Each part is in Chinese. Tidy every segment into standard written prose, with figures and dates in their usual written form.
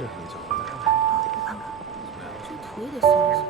这图也得搜一搜。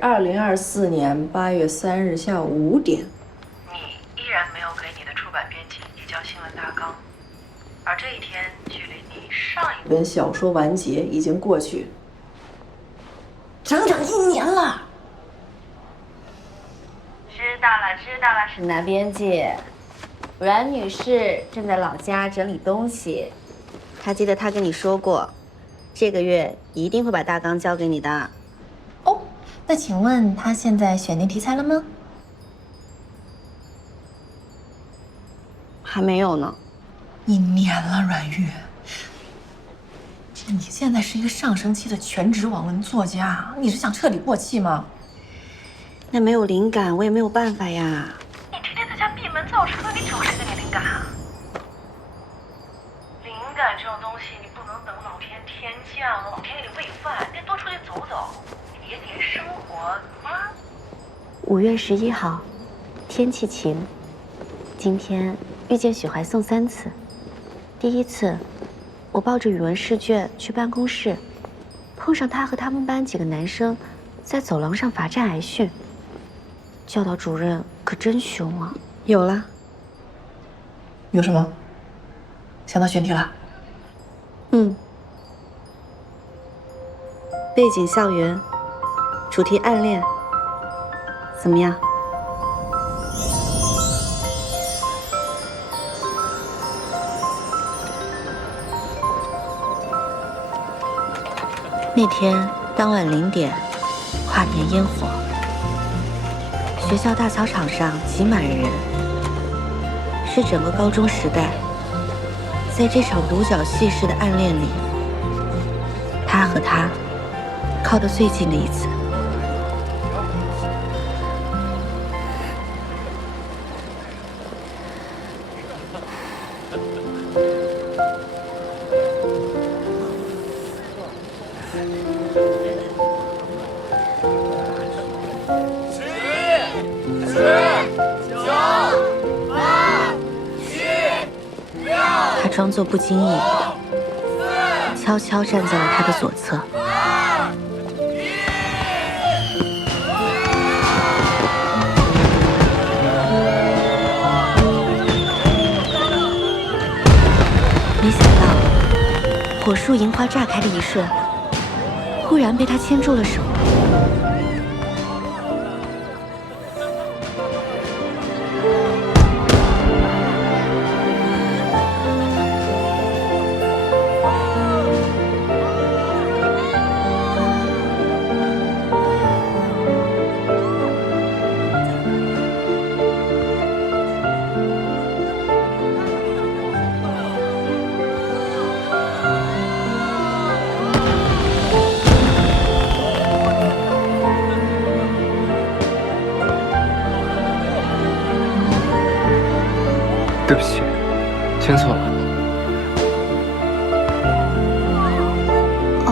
2024年8月3日下午5点，你依然没有给你的出版编辑递交新闻大纲，而这一天距离你上一本小说完结已经过去整整1年了。知道了，沈南编辑，阮女士正在老家整理东西，还记得她跟你说过，这个月一定会把大纲交给你的。哦，那请问她现在选定题材了吗？还没有呢。1年了，阮玉，你现在是一个上升期的全职网文作家，你是想彻底过气吗？那没有灵感，我也没有办法呀。你天天在家闭门造车，你找谁给你灵感啊？灵感这种东西，你不能等老天天降，老天给你喂饭，你得多出去走走，体验生活啊。5月11号，天气晴。今天遇见许怀颂3次，第一次，我抱着语文试卷去办公室，碰上他和他们班几个男生在走廊上罚站挨训。教导主任可真凶啊！有了。有什么？想到选题了？背景校园，主题暗恋，怎么样？那天当晚0点，跨年烟火，学校大操场上挤满了人，是整个高中时代，在这场独角戏式的暗恋里，他和她靠得最近的一次。他装作不经意，悄悄站在了他的左侧。没想到，火树银花炸开的一瞬，忽然被他牵住了手。对不起，签错了。哦，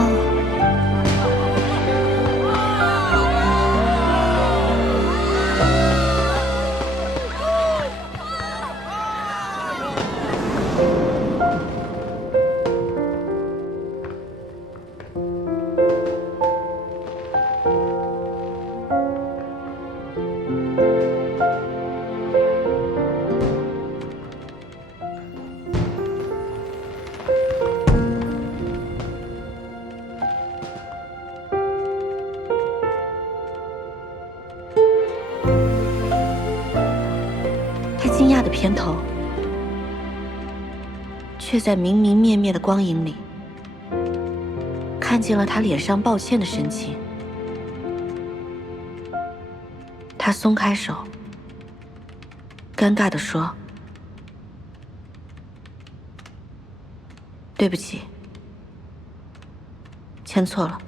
他惊讶的偏头，却在明明灭灭的光影里，看见了他脸上抱歉的神情。他松开手，尴尬地说：“对不起，签错了。”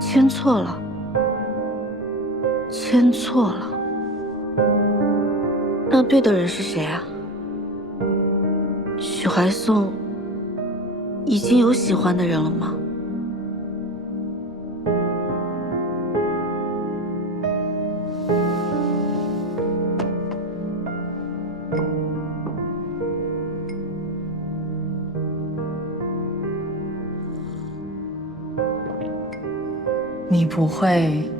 签错了，签错了。那对的人是谁啊？许怀颂已经有喜欢的人了吗？你不会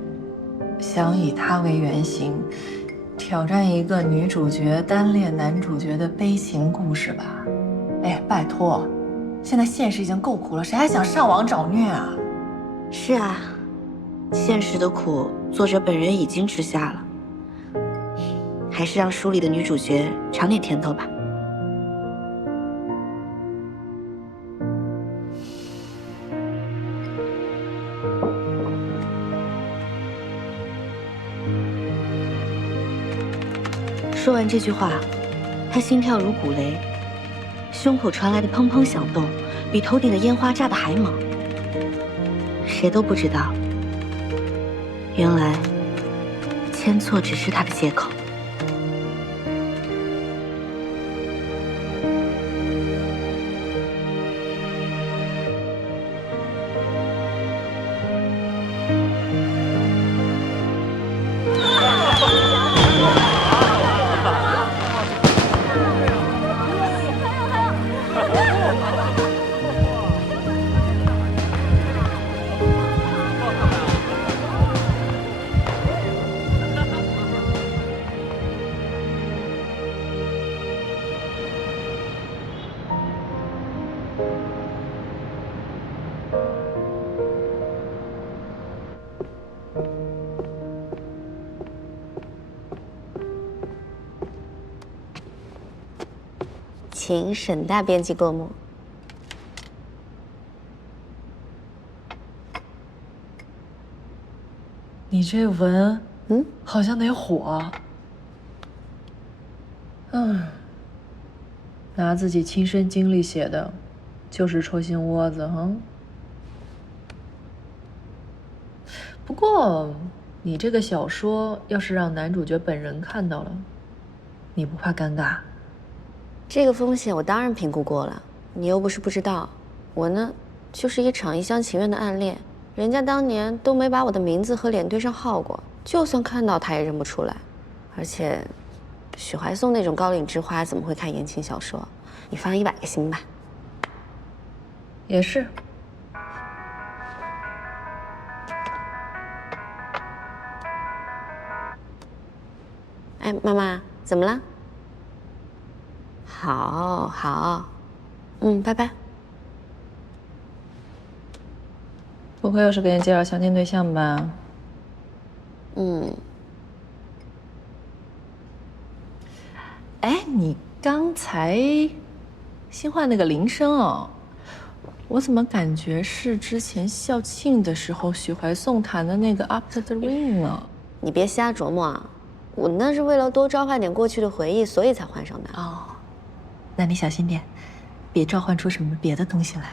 想以他为原型，挑战一个女主角单恋男主角的悲情故事吧？哎，拜托，现在现实已经够苦了，谁还想上网找虐啊？是啊，现实的苦，作者本人已经吃下了，还是让书里的女主角尝点甜头吧。说完这句话，他心跳如鼓雷，胸口传来的砰砰响动，比头顶的烟花炸得还猛。谁都不知道，原来签错只是他的借口。请沈大编辑过目。你这文，好像得火。拿自己亲身经历写的，就是戳心窝子哈。不过，你这个小说要是让男主角本人看到了，你不怕尴尬？这个风险我当然评估过了，你又不是不知道，我呢，就是一场一厢情愿的暗恋，人家当年都没把我的名字和脸对上号过，就算看到他也认不出来。而且，许怀颂那种高岭之花怎么会看言情小说？你放100个心吧。也是。哎，妈妈，怎么了？好，好，拜拜。不会又是给你介绍相亲对象吧？哎，你刚才新换那个铃声哦，我怎么感觉是之前校庆的时候许怀颂弹的那个 After the Rain 呢？你别瞎琢磨啊，我那是为了多召唤点过去的回忆，所以才换上的。哦，那你小心点，别召唤出什么别的东西来。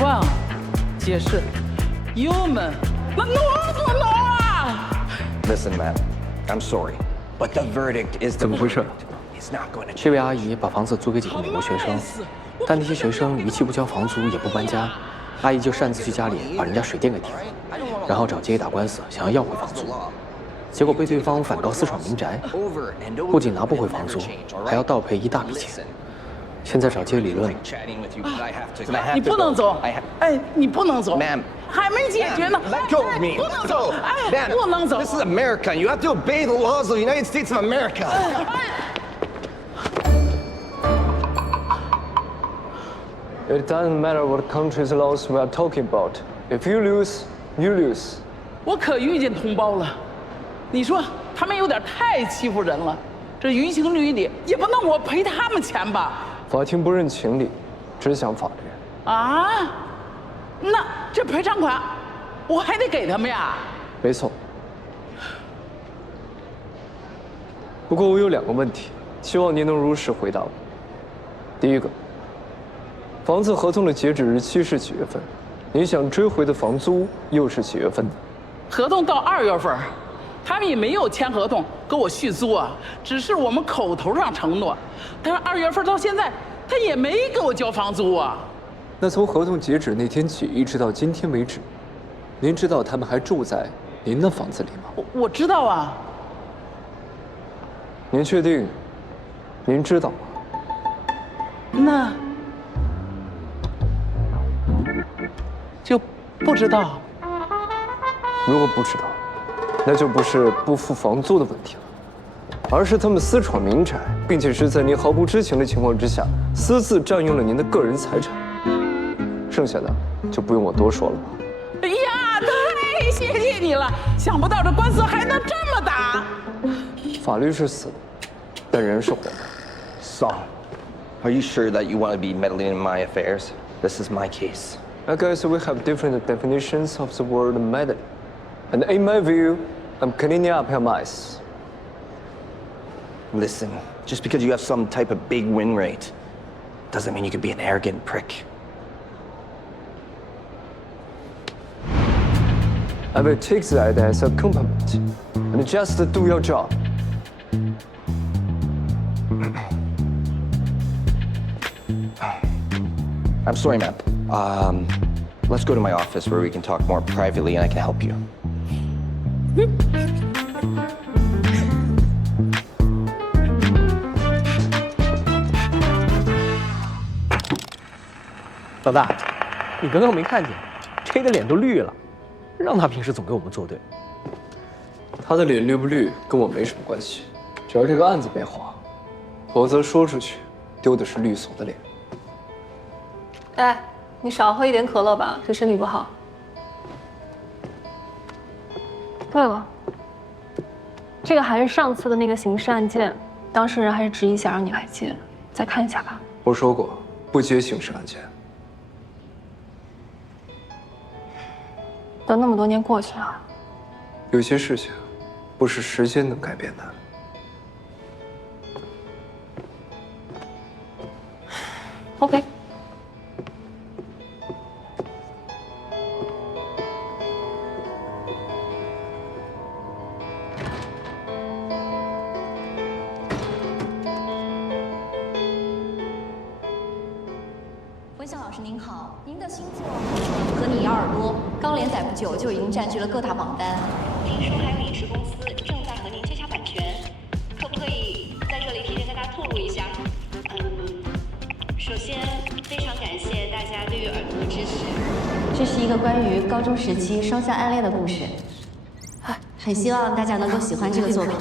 忘，解释，human，那挪多挪啊 Listen, man, I'm sorry, but the verdict is the 怎么回事 verdict. It's not going to 这位阿姨把房子租给几个美国学生，但那些学生逾期不交房租也不搬家，阿姨就擅自去家里把人家水电给停了，然后找街打官司想要回房租，结果被对方反告私闯民宅，不仅拿不回房租，还要倒赔一大笔钱。现在找街理论，你不能走，哎，你不能走 Ma'am 还没解决呢 Let go of me. 不能走，哎， Man, 不能走 This is America. You have to obey the laws of the United States of America. It doesn't matter what country's laws we are talking about. If you lose, you lose. 我可遇见同胞了，你说他们有点太欺负人了，这于情于理也不能我赔他们钱吧？法庭不认情理，只讲法律。啊，那这赔偿款我还得给他们呀？没错。不过我有2个问题，希望您能如实回答我。第一个，房子合同的截止日期是几月份？你想追回的房租又是几月份的？合同到2月份，他们也没有签合同跟我续租啊，只是我们口头上承诺。但是2月份到现在，他也没给我交房租啊。那从合同截止那天起，一直到今天为止，您知道他们还住在您的房子里吗？我知道啊。您确定？您知道吗？那就不知道。如果不知道，那就不是不付房租的问题了，而是他们私闯民宅，并且是在您毫不知情的情况之下，私自占用了您的个人财产。剩下的就不用我多说了吧。哎呀，太谢谢你了！想不到这官司还能这么打。法律是死的，但人是活的。 Son, are you sure that you want to be meddling in my affairs? This is my case. I guess we have different definitions of the word meddling. And in my view, I'm cleaning up your mess. Listen, just because you have some type of big win rate doesn't mean you can be an arrogant prick. I will take that as a compliment. And just do your job. I'm sorry, ma'am. Let's go to my office where we can talk more privately and I can help you. 老大，你刚刚没看见，J的脸都绿了，让他平时总给我们作对。他的脸绿不绿跟我没什么关系，只要这个案子别黄，否则说出去丢的是律所的脸。哎，你少喝一点可乐吧，对身体不好。对了，这个还是上次的那个刑事案件，当事人还是执意想让你来接，再看一下吧。我说过，不接刑事案件。都那么多年过去了，有些事情不是时间能改变的。OK。文祥老师您好，您的新作《和你咬耳朵》刚连载不久就已经占据了各大榜单，听说还有影视公司正在和您接洽版权，可不可以在这里提前跟大家透露一下？首先非常感谢大家对于耳朵的支持，这是一个关于高中时期双向暗恋的故事，很希望大家能够喜欢这个作品。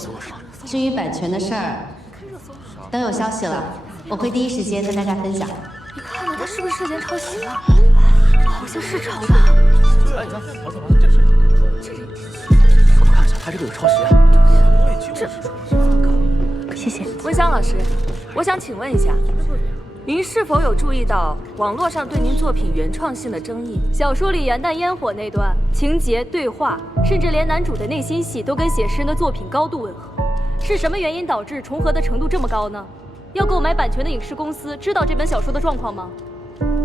至于版权的事儿，等有消息了，我会第一时间跟大家分享。你看看他是不是涉嫌抄袭了？好像是抄的。哎，你看，我看一下，他这个有抄袭。谢谢。温香老师，我想请问一下，您是否有注意到网络上对您作品原创性的争议？小说里元旦烟火那段情节、对话，甚至连男主的内心戏都跟写诗人的作品高度吻合。是什么原因导致重合的程度这么高呢？要购买版权的影视公司知道这本小说的状况吗？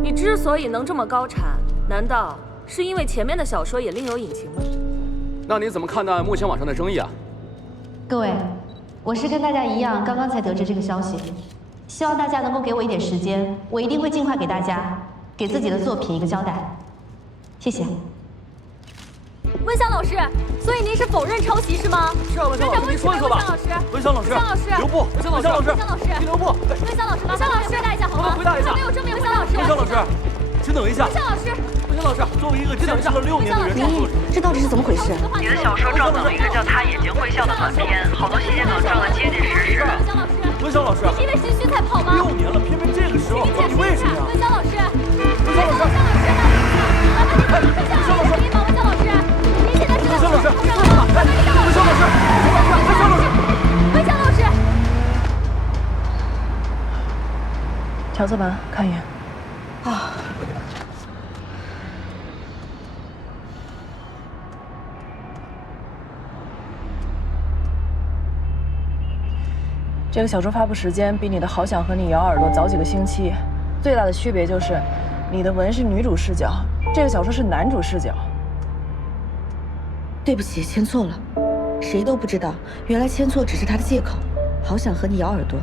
你之所以能这么高产，难道是因为前面的小说也另有隐情吗？那你怎么看待目前网上的争议啊？各位，我是跟大家一样，刚刚才得知这个消息，希望大家能够给我一点时间，我一定会尽快给大家给自己的作品一个交代。谢谢。温香老师，所以您是否认抄袭是吗？是啊，温香老师，您说一说吧。温香老师，留步。温香老师，留步。温香老师，温香老师，回答一下好吗？回答一下。没有证明，温香老师。温香老师，请等一下。温香老师，温香老师，作为一个坚持了6年的原创作者，这到底是怎么回事？你的小说撞到了一个叫《他眼睛会笑》的短片，好多细节梗撞得结结实实。温香老师，你是因为心虚才跑吗？6年了，偏偏这个时候，你为什么呀？温香老师，温香老师，温香老师，温香老师，您现在是在说什么？温香老师，温香老师，温香老师，调色板看一眼。啊。这个小说发布时间比你的《好想和你咬耳朵》早几个星期，最大的区别就是你的文是女主视角，这个小说是男主视角。对不起，签错了，谁都不知道，原来签错只是他的借口。好想和你咬耳朵，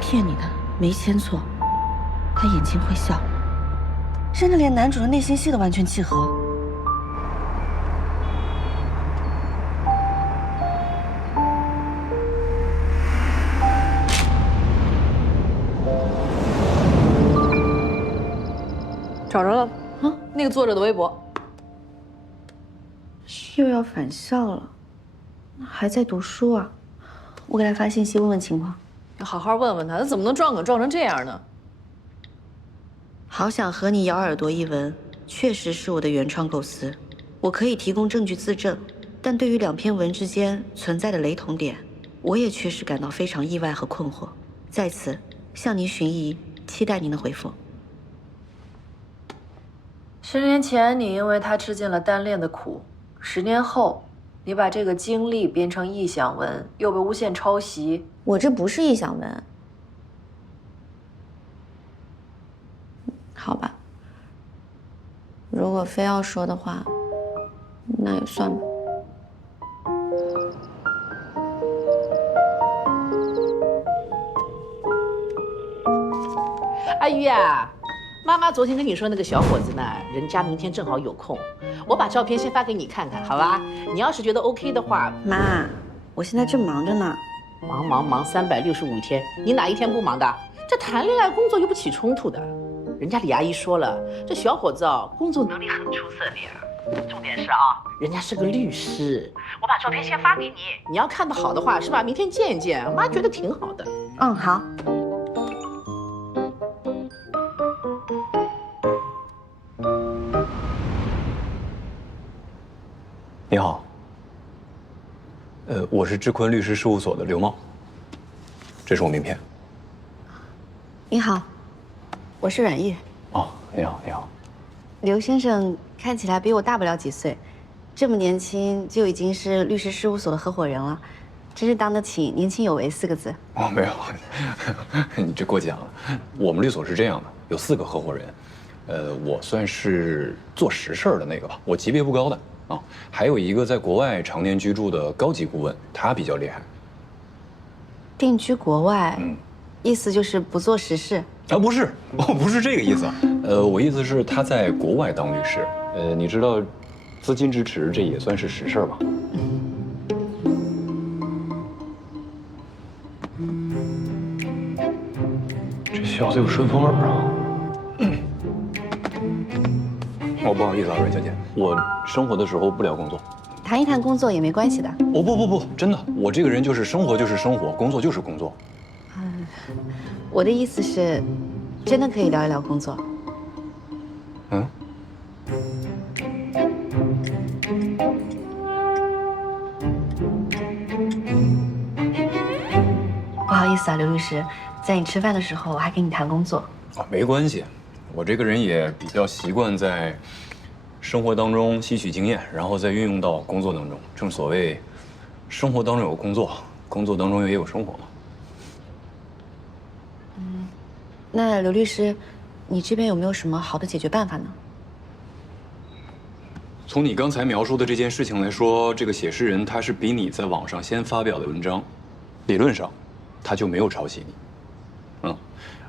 骗你的，没签错。他眼睛会笑，甚至连男主的内心戏都完全契合。找着了啊，那个作者的微博。又要返校了，还在读书啊？我给他发信息问问情况。要好好问问他，他怎么能撞梗撞成这样呢？好想和你咬耳朵一文，确实是我的原创构思，我可以提供证据自证。但对于2篇文之间存在的雷同点，我也确实感到非常意外和困惑。在此向您寻疑，期待您的回复。10年前，你因为他吃尽了单恋的苦；10年后，你把这个经历编成臆想文，又被诬陷抄袭。我这不是臆想文。好吧，如果非要说的话，那也算吧。阿玉啊，妈妈昨天跟你说那个小伙子呢，人家明天正好有空，我把照片先发给你看看，好吧？你要是觉得 OK 的话，妈，我现在正忙着呢。忙，365天，你哪一天不忙的？这谈恋爱工作又不起冲突的。人家李阿姨说了，这小伙子啊，工作能力很出色的。重点是啊，人家是个律师。我把照片先发给你，你要看得好的话，是吧？明天见一见，妈觉得挺好的。嗯，好。你好，我是志坤律师事务所的刘茂，这是我名片。你好，我是阮玉。哦，你好，你好。刘先生看起来比我大不了几岁，这么年轻就已经是律师事务所的合伙人了，真是当得起年轻有为4个字。哦，没有，你这过奖了。我们律所是这样的，有4个合伙人，我算是做实事的那个吧，我级别不高的。啊，还有一个在国外常年居住的高级顾问，他比较厉害。定居国外，意思就是不做实事啊？不是，不是这个意思。我意思是他在国外当律师。你知道，资金支持这也算是实事吧？这小子有顺风耳啊！我不好意思啊，阮小姐，我生活的时候不聊工作。谈一谈工作也没关系的。哦不，真的，我这个人就是生活就是生活，工作就是工作。我的意思是，真的可以聊一聊工作。嗯。不好意思啊，刘律师，在你吃饭的时候，我还跟你谈工作。没关系，我这个人也比较习惯在生活当中吸取经验，然后再运用到工作当中。正所谓，生活当中有工作，工作当中也有生活嘛。那刘律师，你这边有没有什么好的解决办法呢？从你刚才描述的这件事情来说，这个写诗人他是比你在网上先发表的文章，理论上，他就没有抄袭你。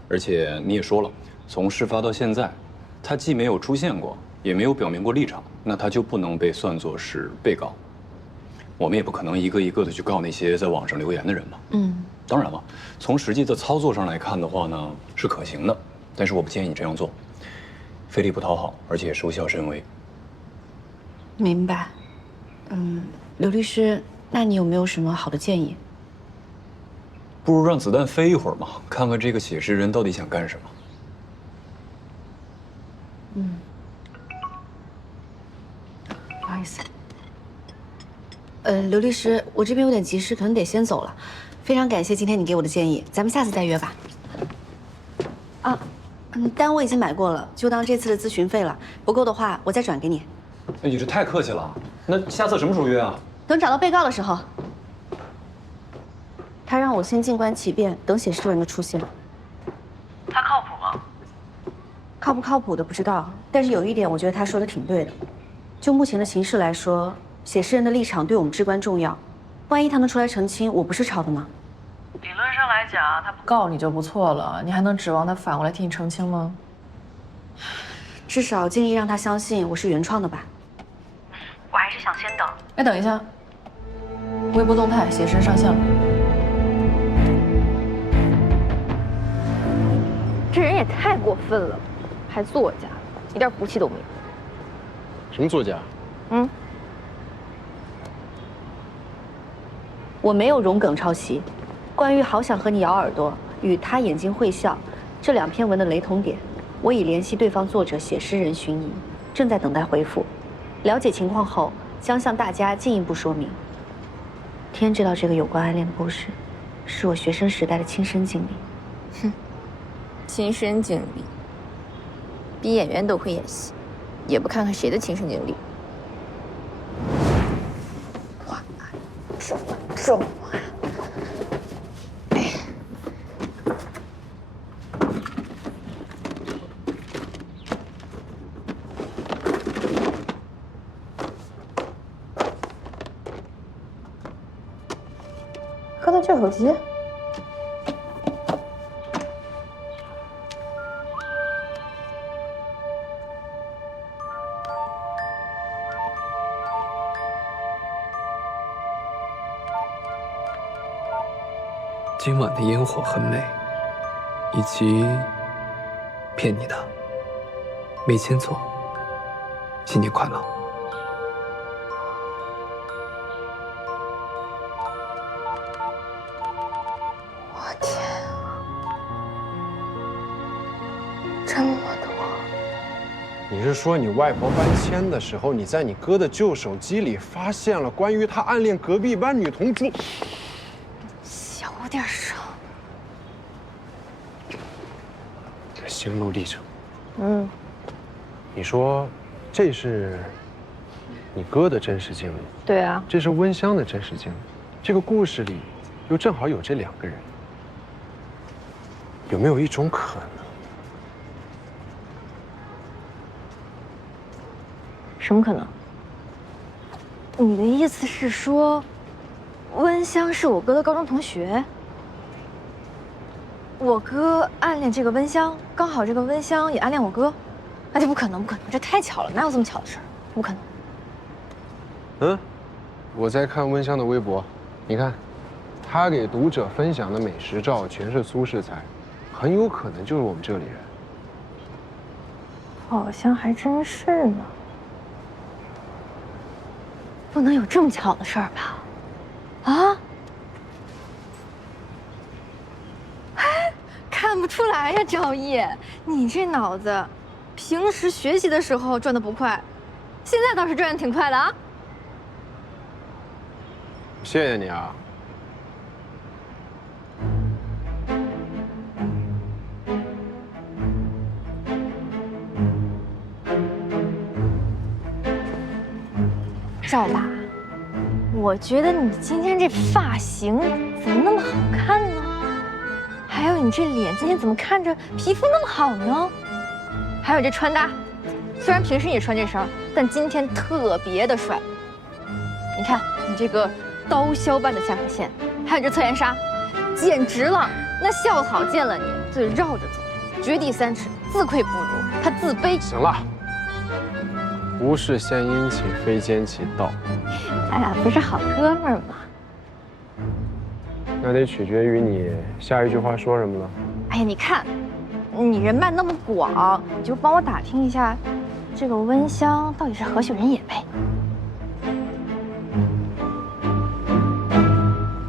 而且你也说了，从事发到现在，他既没有出现过，也没有表明过立场，那他就不能被算作是被告。我们也不可能一个一个的去告那些在网上留言的人嘛。当然了，从实际的操作上来看的话呢，是可行的，但是我不建议你这样做，费力不讨好，而且收效甚微。明白。刘律师，那你有没有什么好的建议？不如让子弹飞一会儿嘛，看看这个写诗人到底想干什么。不好意思。刘律师，我这边有点急事，可能得先走了。非常感谢今天你给我的建议，咱们下次再约吧。单我已经买过了，就当这次的咨询费了。不够的话，我再转给你。哎，你这太客气了。那下次什么时候约啊？等找到被告的时候。他让我先静观其变，等写诗人的出现。他靠谱吗？靠不靠谱的不知道，但是有一点，我觉得他说的挺对的。就目前的形势来说，写诗人的立场对我们至关重要。万一他能出来澄清我不是抄的呢？理论上来讲，他不告你就不错了，你还能指望他反过来替你澄清吗？至少尽力让他相信我是原创的吧。我还是想先等。哎，等一下，微博动态写诗上线了。这人也太过分了，还作家，一点骨气都没有。什么作家？我没有融梗抄袭。关于好想和你咬耳朵与他眼睛会笑这2篇文的雷同点，我已联系对方作者写诗人寻疑，正在等待回复。了解情况后，将向大家进一步说明。天知道这个有关暗恋的故事，是我学生时代的亲身经历。哼，亲身经历，比演员都会演戏，也不看看谁的亲身经历。哇，这么晚。喝的这手机。今晚的烟火很美，以及骗你的，没签错。新年快乐！我天啊，这么多！你是说你外婆搬迁的时候，你在你哥的旧手机里发现了关于他暗恋隔壁班女同桌？小点声。心路历程。你说这是你哥的真实经历？对啊，这是温香的真实经历。这个故事里又正好有这2个人，有没有一种可能？什么可能？你的意思是说，温香是我哥的高中同学？我哥暗恋这个温香，刚好这个温香也暗恋我哥，那就不可能，不可能，这太巧了，哪有这么巧的事儿？不可能。我在看温香的微博，你看，他给读者分享的美食照全是苏式菜，很有可能就是我们这里人。好像还真是呢。不能有这么巧的事儿吧？啊？哎，看不出来呀，赵毅，你这脑子，平时学习的时候转得不快，现在倒是转得挺快的啊。谢谢你啊。赵大，我觉得你今天这发型怎么那么好看呢？还有你这脸今天怎么看着皮肤那么好呢？还有这穿搭，虽然平时也穿这身，但今天特别的帅。你看你这个刀削般的下颌线，还有这侧颜纱，简直了！那校草见了你就绕着走，掘地三尺，自愧不如，他自卑。行了。无事献殷勤，非奸即盗。咱俩不是好哥们儿吗？那得取决于你下一句话说什么了。哎呀，你看，你人脉那么广，你就帮我打听一下，这个温香到底是何许人也呗？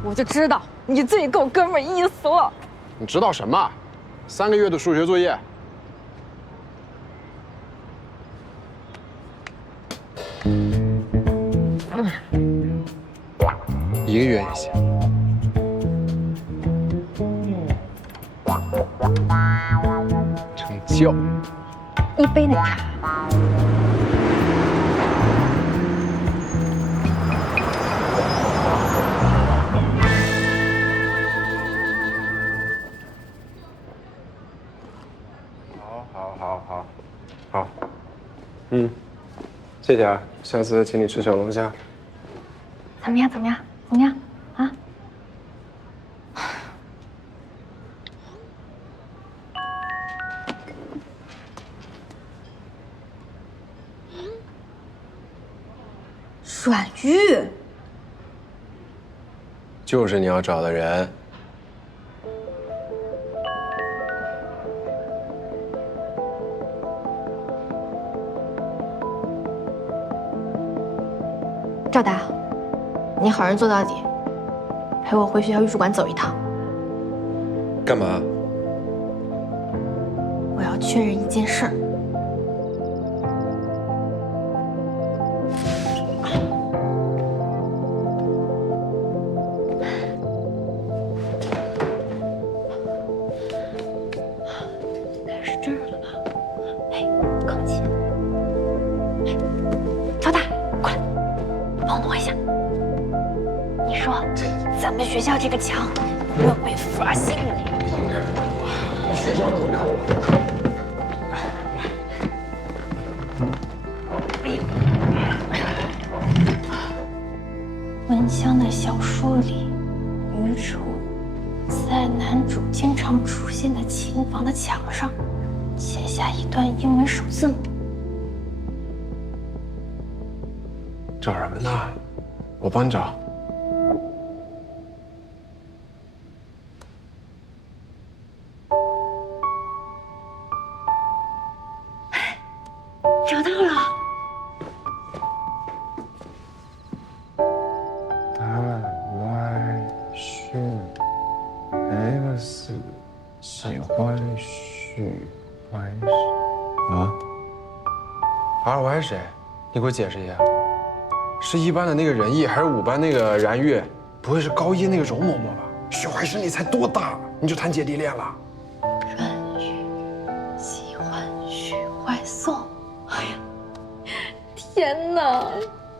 我就知道你最够哥们儿意思了。你知道什么？3个月的数学作业。1个月也行。成交。1杯奶茶。好。谢谢啊，下次请你吃小龙虾。怎么样啊？阮玉，就是你要找的人。赵达，你好人做到底，陪我回学校御书馆走一趟。干嘛？我要确认一件事儿。该是这儿了吧？哎，靠近。赵大，过来，帮我挪一下。你说，咱们学校这个墙有没有被发现呢？文香的小说里，女主在男主经常出现的琴房的墙上写下一段英文首字母。找什么呢？我帮你找。找到了。他来讯 X 喜欢许怀啊 ？RY 谁？你给我解释一下。是1班的那个仁义，还是5班那个然月？不会是高一那个柔嬷嬷吧？许怀是你才多大，你就谈姐弟恋了？阮玉喜欢许怀颂。哎呀，天哪！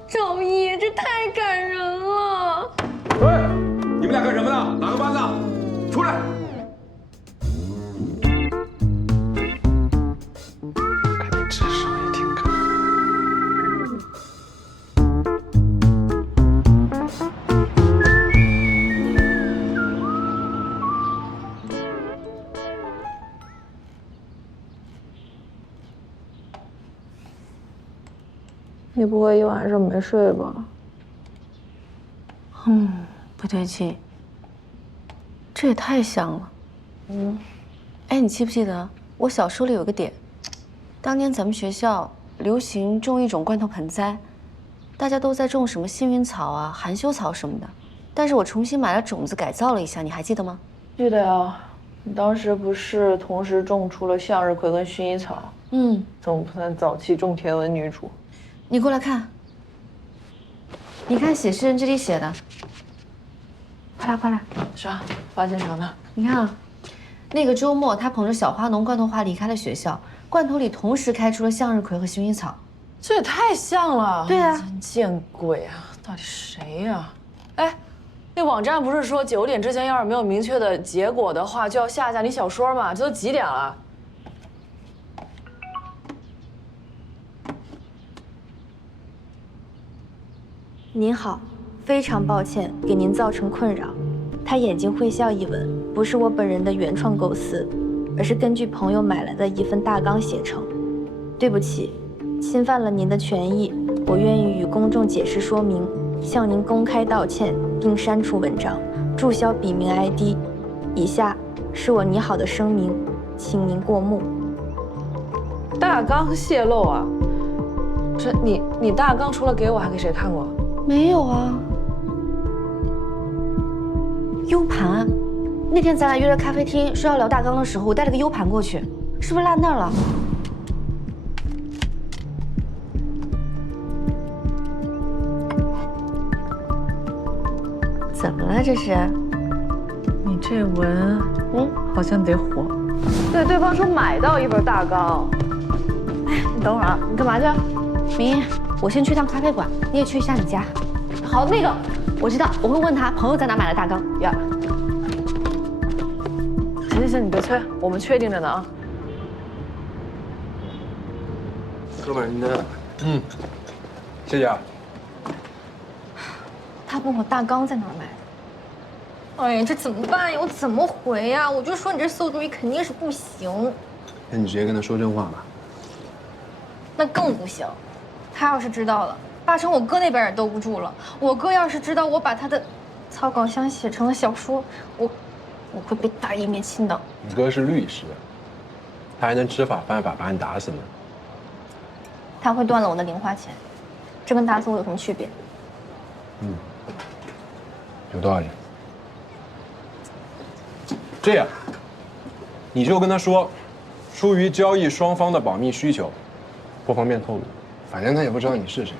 赵毅，这太感人了！喂，你们俩干什么呢？哪个班的？出来！看你智商也挺高。你不会一晚上没睡吧？不对劲，这也太像了。哎，你记不记得我小说里有个点，当年咱们学校流行种一种罐头盆栽，大家都在种什么幸运草啊、含羞草什么的。但是我重新买了种子，改造了一下，你还记得吗？记得呀，你当时不是同时种出了向日葵跟薰衣草？总不算早期种田文女主。你过来看，你看写诗人这里写的。快来快来！啥？发现啥呢？你看啊，那个周末他捧着小花农罐头花离开了学校，罐头里同时开出了向日葵和薰衣草。这也太像了。对啊，真见鬼啊！到底谁呀？哎，那网站不是说9点之前要是没有明确的结果的话，就要下架你小说吗？这都几点了？您好，非常抱歉给您造成困扰。他眼睛会笑一吻，不是我本人的原创构思，而是根据朋友买来的一份大纲写成。对不起，侵犯了您的权益，我愿意与公众解释说明，向您公开道歉，并删除文章，注销笔名 ID。以下是我拟好的声明，请您过目。大纲泄露啊？这你大纲除了给我还给谁看过？没有啊。U 盘，那天咱俩约了咖啡厅，说要聊大纲的时候，我带了个 U 盘过去，是不是落那儿了？怎么了这是？你这文，好像得火。对方说买到一本大纲。哎，你等会儿啊，你干嘛去？明，我先去趟咖啡馆，你也去一下你家。好，那个我知道，我会问他朋友在哪买了大纲呀。行，你别催，我们确定着呢啊。哥们儿，你的，谢谢啊。他问我大纲在哪儿买的。哎呀，这怎么办呀？我怎么回呀？我就说你这馊主意肯定是不行。那你直接跟他说真话吧。那更不行，他要是知道了，八成我哥那边也兜不住了。我哥要是知道我把他的草稿箱写成了小说，我会被大义灭亲的。你哥是律师，他还能知法犯法把你打死呢。他会断了我的零花钱，这跟打死我有什么区别？有道理。这样，你就跟他说，出于交易双方的保密需求，不方便透露。反正他也不知道你是谁。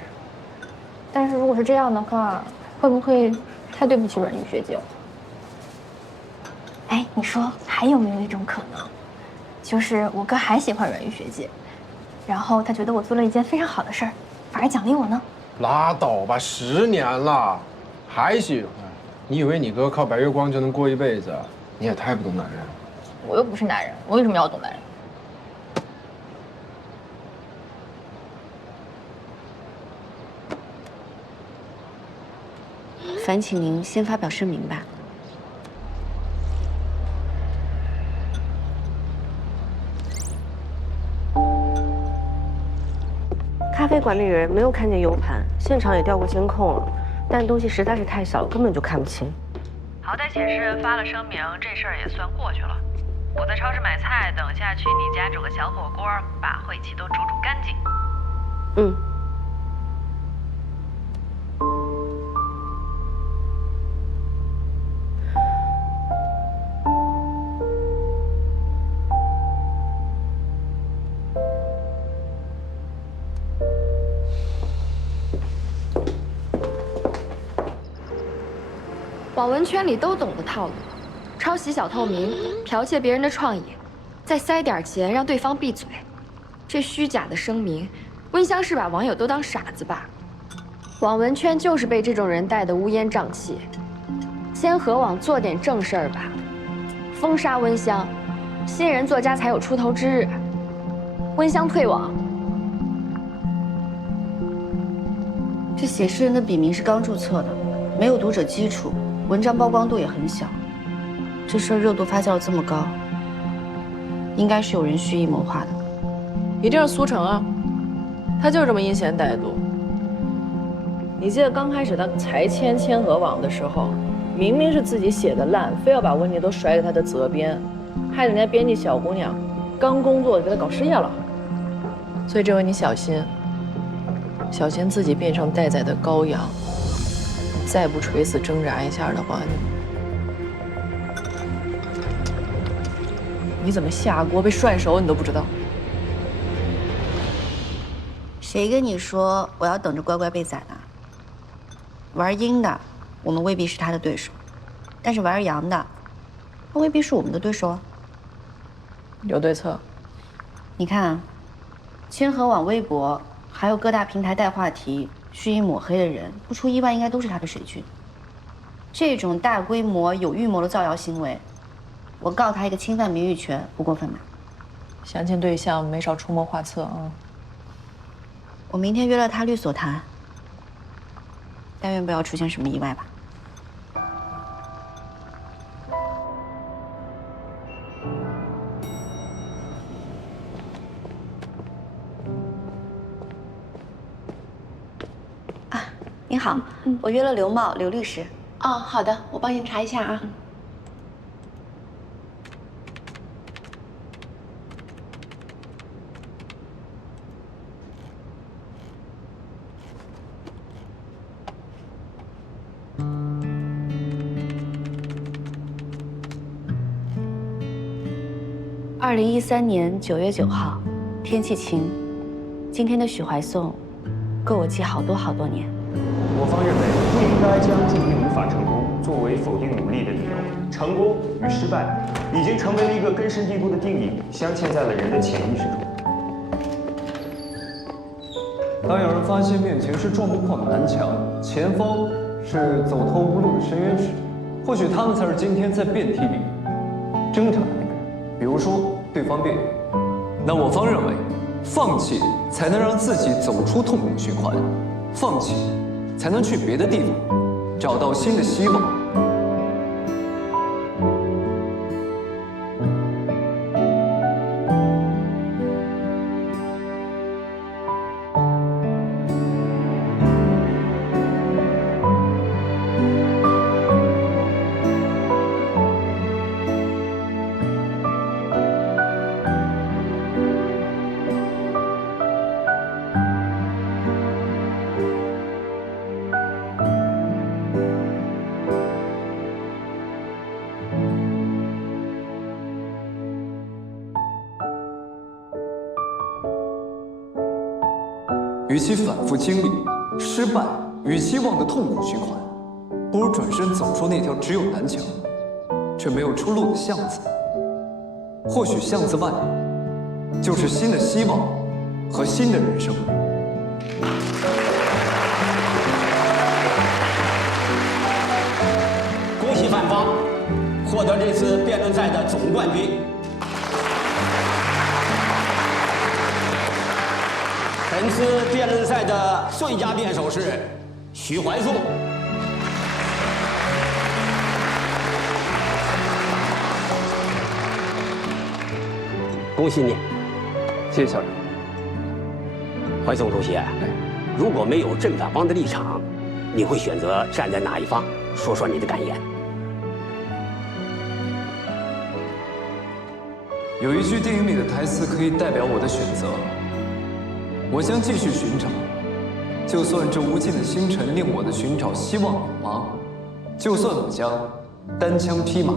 但是如果是这样的话，会不会太对不起阮玉学姐了？哎，你说还有没有一种可能，就是我哥还喜欢阮玉学姐，然后他觉得我做了一件非常好的事儿，反而奖励我呢？拉倒吧，10年了，还喜欢？你以为你哥靠白月光就能过一辈子？你也太不懂男人了。我又不是男人，我为什么要懂男人？烦请您先发表声明吧。咖啡管理员没有看见 U 盘，现场也调过监控了，但东西实在是太小，根本就看不清。好歹显示发了声明，这事儿也算过去了。我在超市买菜，等下去你家煮个小火锅，把晦气都煮干净。网文圈里都懂的套路，抄袭小透明，剽窃别人的创意，再塞点钱让对方闭嘴。这虚假的声明，温香是把网友都当傻子吧？网文圈就是被这种人带得乌烟瘴气。先和网做点正事儿吧，封杀温香，新人作家才有出头之日。温香退网。这写诗人的笔名是刚注册的，没有读者基础，文章曝光度也很小。这事儿热度发酵得这么高，应该是有人蓄意谋划的。一定是苏城啊，他就是这么阴险歹毒。你记得刚开始他才签千和网的时候，明明是自己写的烂，非要把问题都甩给他的责编，害得人家编辑小姑娘刚工作就给他搞失业了。所以这回你小心，小心自己变成待宰的羔羊。你再不垂死挣扎一下的话，你怎么下锅被涮熟你都不知道。谁跟你说我要等着乖乖被宰呢？玩阴的，我们未必是他的对手，但是玩阳的，他未必是我们的对手啊。有对策？你看啊，千和网微博还有各大平台带话题、蓄意抹黑的人，不出意外应该都是他的水军。这种大规模有预谋的造谣行为，我告他一个侵犯名誉权，不过分吧？详情对象没少出谋划策啊。我明天约了他律所谈，但愿不要出现什么意外吧。您好，我约了刘茂，刘律师。哦，好的，我帮您查一下啊。2013年9月9号，天气晴。今天的许怀颂，够我记好多好多年。我方认为不应该将注定无法成功作为否定努力的理由。成功与失败已经成为了一个根深蒂固的定义，镶嵌在了人的潜意识中。当有人发现面前是撞不破的南墙，前方是走投无路的深渊时，或许他们才是今天在辩题里挣扎的那个人。比如说，对方辩，那我方认为，放弃才能让自己走出痛苦循环，放弃才能去别的地方找到新的希望。与其反复经历失败与期望的痛苦循环，不如转身走出那条只有南墙却没有出路的巷子。或许巷子外就是新的希望和新的人生。恭喜范方获得这次辩论赛的总冠军。本次辩论赛的最佳辩手是许怀颂。恭喜你，谢谢校长。怀颂同学，如果没有正反方的立场，你会选择站在哪一方？说说你的感言。有一句电影里的台词可以代表我的选择。我将继续寻找，就算这无尽的星辰令我的寻找希望渺茫，就算我将单枪匹马。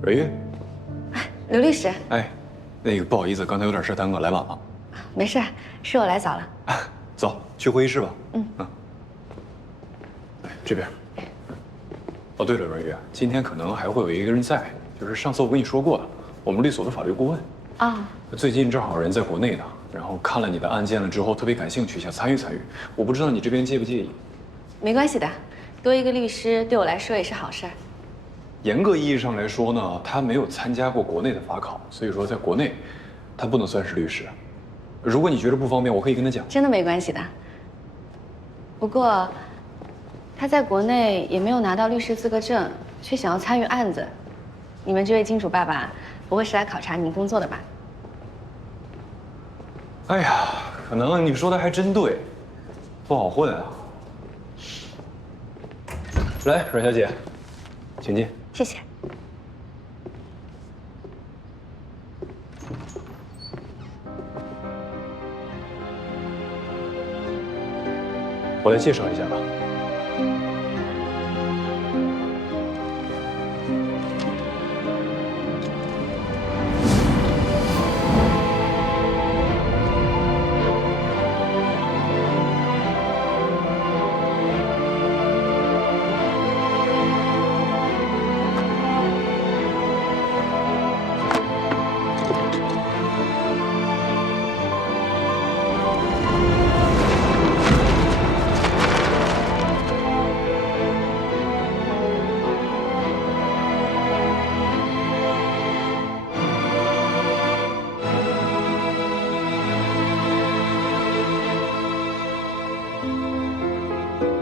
蕊玉，刘律师，哎，那个不好意思，刚才有点事耽搁，来晚了。没事，是我来早了。走，去会议室吧。嗯。来这边。哦，对了，蕊玉，今天可能还会有一个人在，就是上次我跟你说过的，我们律所的法律顾问。啊。最近正好人在国内呢，然后看了你的案件了之后，特别感兴趣，想参与参与。我不知道你这边介不介意？没关系的，多一个律师对我来说也是好事儿。严格意义上来说呢，他没有参加过国内的法考，所以说在国内，他不能算是律师。如果你觉得不方便，我可以跟他讲。真的没关系的。不过，他在国内也没有拿到律师资格证，却想要参与案子，你们这位金主爸爸不会是来考察您工作的吧？哎呀，可能你说的还真对，不好混啊。来，阮小姐，请进。谢谢。我来介绍一下吧。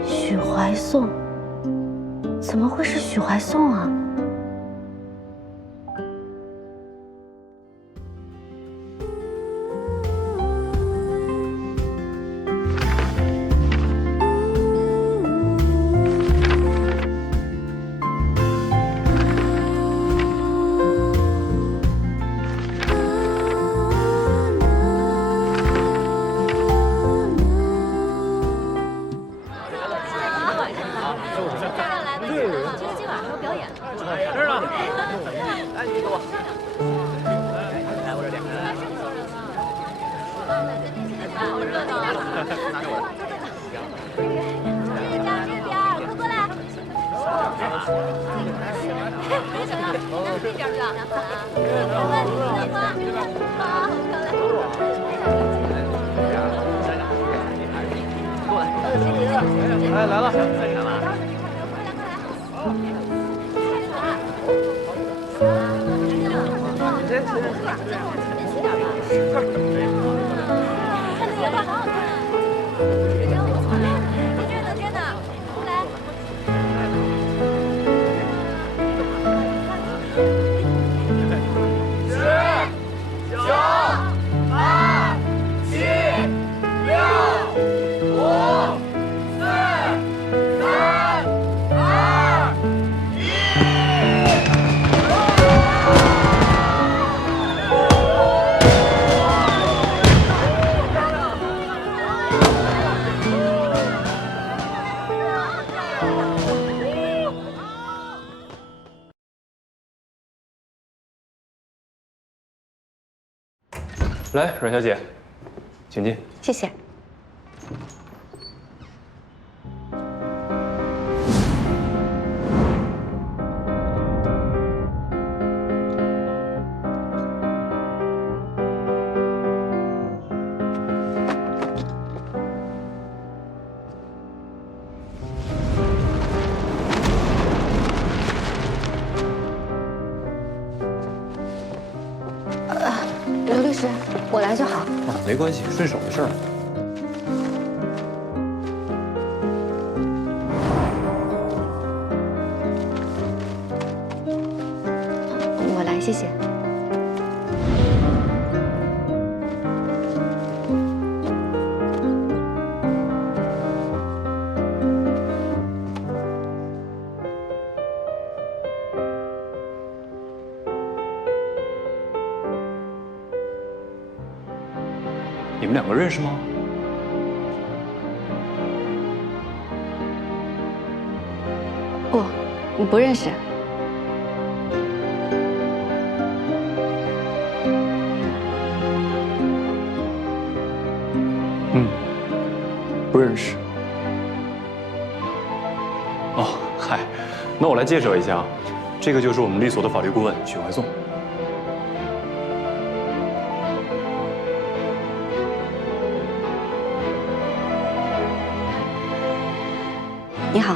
许怀颂，怎么会是许怀颂啊？哎，来了。来，阮小姐，请进。谢谢。刘律师，我来就好。啊，没关系，顺手的事儿。我来，谢谢。你们两个认识吗？不，不认识。不认识。哦，嗨，那我来介绍一下啊，这个就是我们律所的法律顾问许怀颂。你好。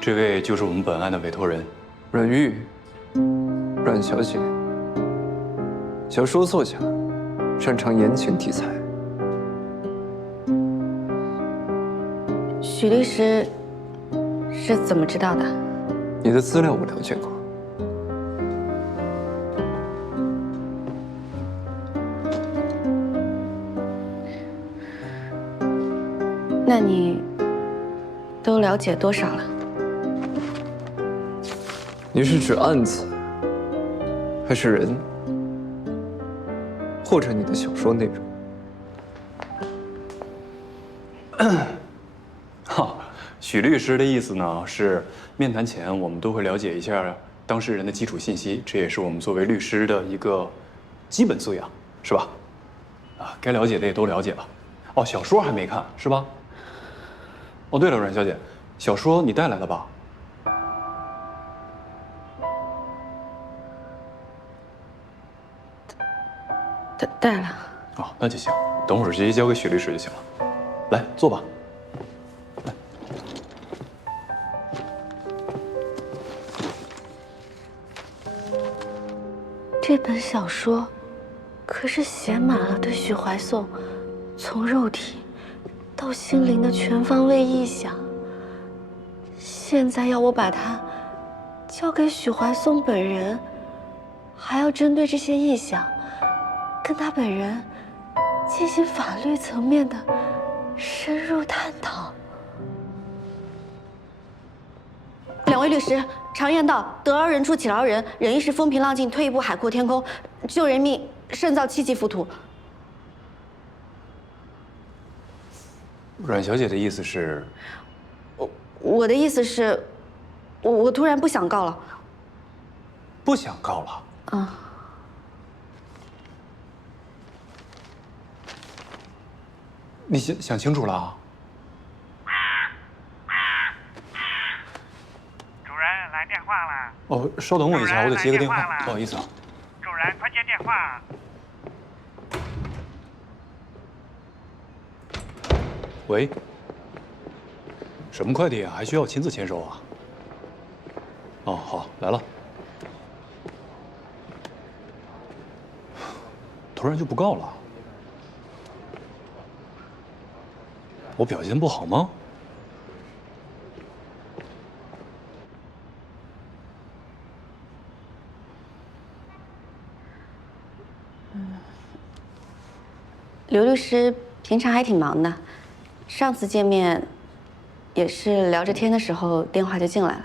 这位就是我们本案的委托人，阮玉，阮小姐，小说作家，擅长言情题材。许律师是怎么知道的？你的资料我了解过。那你都了解多少了？你是指案子，还是人，或者你的小说内容？哈，许律师的意思呢是，面谈前我们都会了解一下当事人的基础信息，这也是我们作为律师的一个基本素养，是吧？啊，该了解的也都了解了。哦，小说还没看是吧？哦，对了，阮小姐，小说你带来了吧？带了。哦，那就行，等会儿直接交给许律师就行了。来，坐吧。这本小说可是写满了对许怀颂从肉体到心灵的全方位臆想。现在要我把它交给许怀颂本人，还要针对这些臆想跟他本人进行法律层面的深入探讨。两位律师，常言道，得饶人处且饶人，忍一时风平浪静，退一步海阔天空。救人命，胜造七级浮屠。阮小姐的意思是？我的意思是，我突然不想告了。不想告了？啊。你想清楚了啊？主人来电话了。哦，稍等我一下，我得接个电话，不好意思啊。主人，快接电话。喂，什么快递啊？还需要亲自签收啊？哦，好，来了。突然就不告了？我表现不好吗？刘律师平常还挺忙的，上次见面也是聊着天的时候，电话就进来了。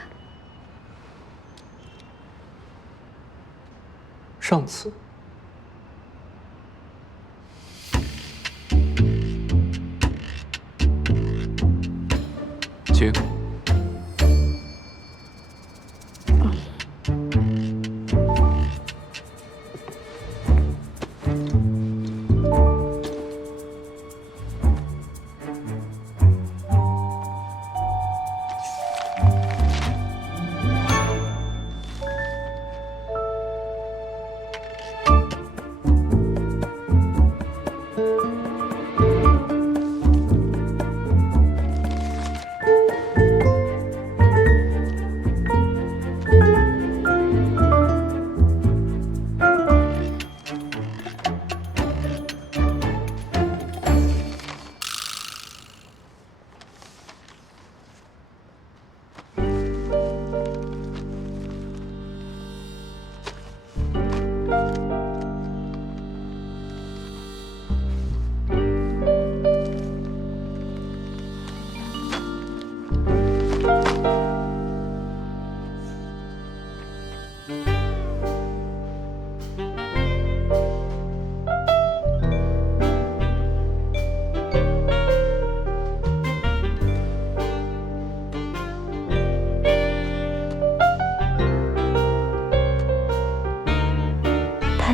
上次。结果。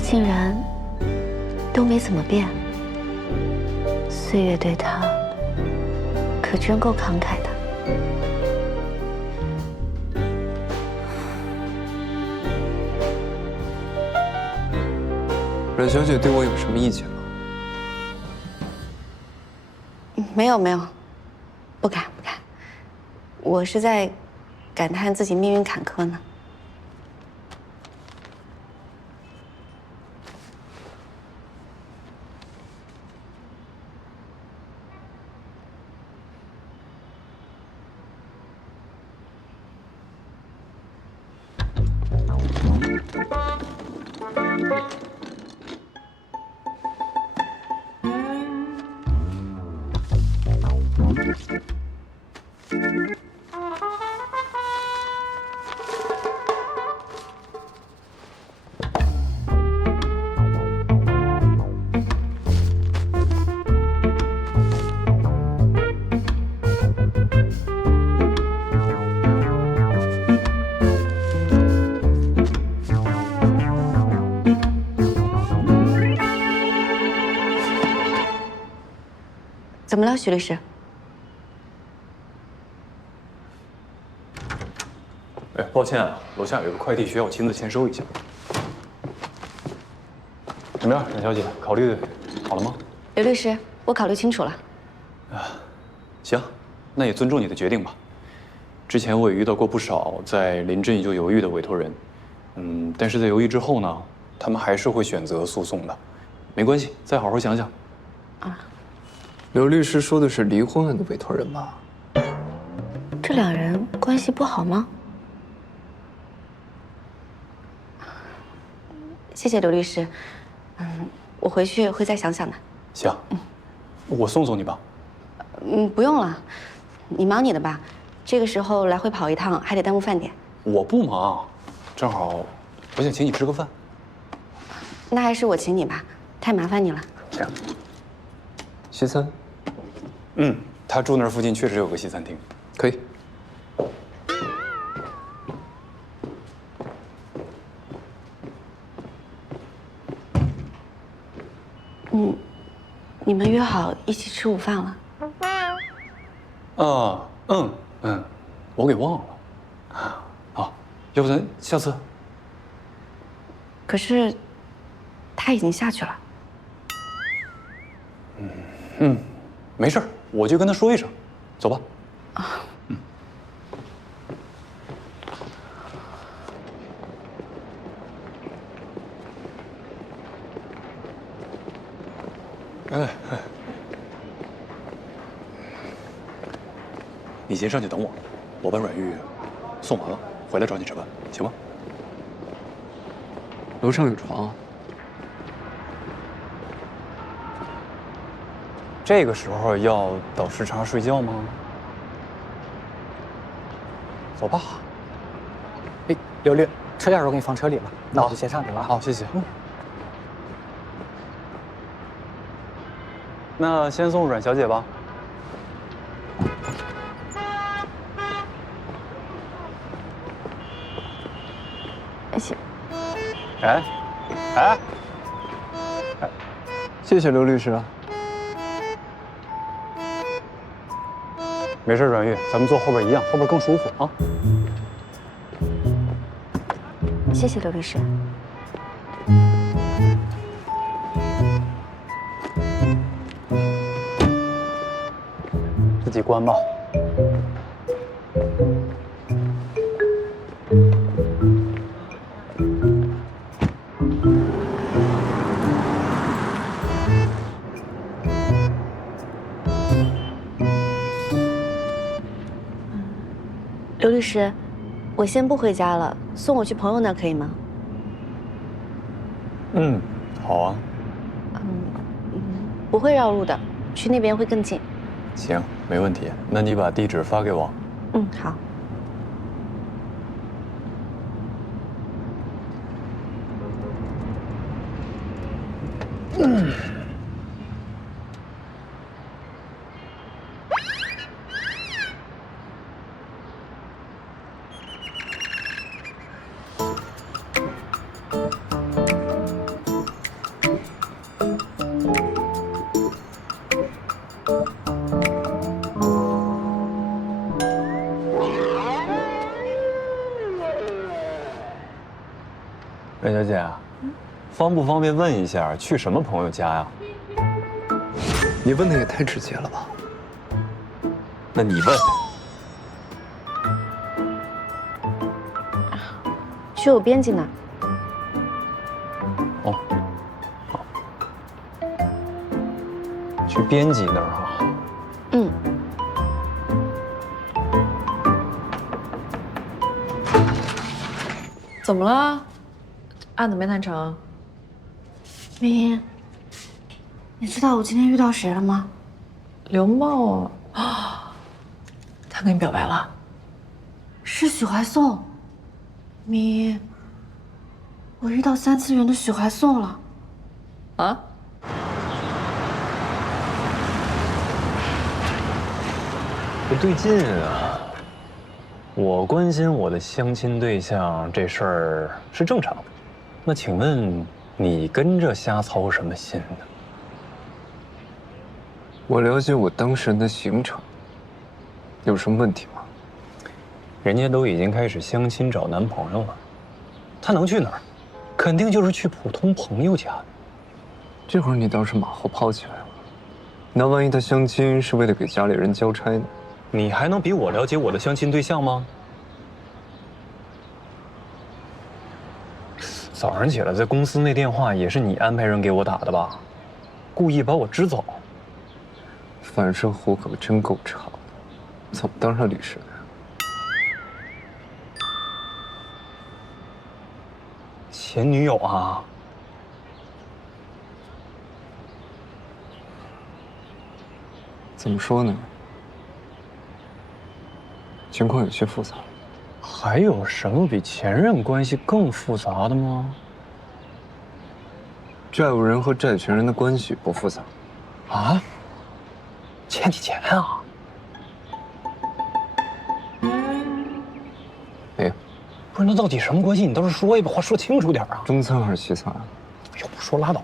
竟然都没怎么变，岁月对他可真够慷慨的。阮小姐对我有什么意见吗？没有，不敢。我是在感叹自己命运坎坷呢。怎么了，许律师？哎，抱歉啊，楼下有个快递需要我亲自签收一下。怎么样，冉小姐，考虑好了吗？刘律师，我考虑清楚了。行，那也尊重你的决定吧。之前我也遇到过不少在临阵就犹豫的委托人，但是在犹豫之后呢，他们还是会选择诉讼的。没关系，再好好想想。刘律师说的是离婚案的委托人吧？这两人关系不好吗？谢谢刘律师。我回去会再想想的。行，我送送你吧。不用了，你忙你的吧。这个时候来回跑一趟，还得耽误饭点。我不忙，正好我想请你吃个饭。那还是我请你吧，太麻烦你了。这样，西餐。他住那儿附近确实有个西餐厅，可以。你们约好一起吃午饭了？我给忘了。好，要不咱下次？可是他已经下去了。没事儿，我就跟他说一声，走吧。你先上去等我，我把阮玉送完了，回来找你吃饭，行吗？楼上有床啊。这个时候要倒时差睡觉吗？走吧。哎，刘律，车钥匙我给你放车里了，那我就先上去了。好，谢谢。那先送阮小姐吧。谢。谢谢刘律师啊。没事，阮玉，咱们坐后边一样，后边更舒服啊。谢谢刘律师。自己关吧。刘律师，我先不回家了，送我去朋友那儿可以吗？好啊。不会绕路的，去那边会更近。行，没问题。那你把地址发给我。好。阮小姐，方不方便问一下，去什么朋友家呀？你问的也太直接了吧？那你问。去我编辑那儿。哦，好。去编辑那儿哈。怎么了？案子没谈成？明英，你知道我今天遇到谁了吗？刘茂啊，他跟你表白了？是许怀颂。明英，我遇到3次元的许怀颂了。啊？不对劲啊！我关心我的相亲对象这事儿是正常的，那请问你跟着瞎操什么心呢？我了解我当事人的行程，有什么问题吗？人家都已经开始相亲找男朋友了，他能去哪儿？肯定就是去普通朋友家。这会儿你倒是马后炮起来了。那万一他相亲是为了给家里人交差呢？你还能比我了解我的相亲对象吗？早上起来在公司那电话也是你安排人给我打的吧？故意把我支走。反射弧可真够长的，怎么当上律师的呀？前女友啊。怎么说呢？情况有些复杂。还有什么比前任关系更复杂的吗？债务人和债权人的关系不复杂。啊？欠你钱啊？没有。不是，那到底什么关系？你倒是说一把，话说清楚点啊！中餐还是西餐？要不说拉倒。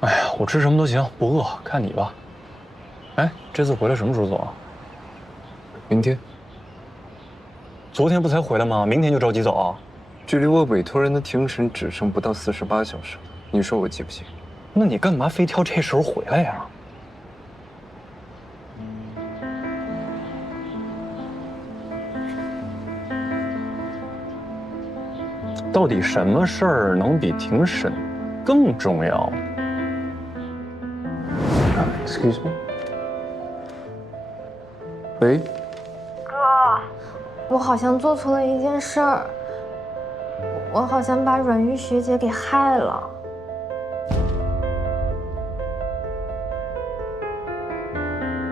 哎呀，我吃什么都行，不饿，看你吧。哎，这次回来什么时候走啊？明天。昨天不才回来吗？明天就着急走啊？距离我委托人的庭审只剩不到48小时了，你说我急不急？那你干嘛非挑这时候回来呀？到底什么事儿能比庭审更重要 ？Excuse me。喂。哥，我好像做错了一件事儿，我好像把阮玉学姐给害了。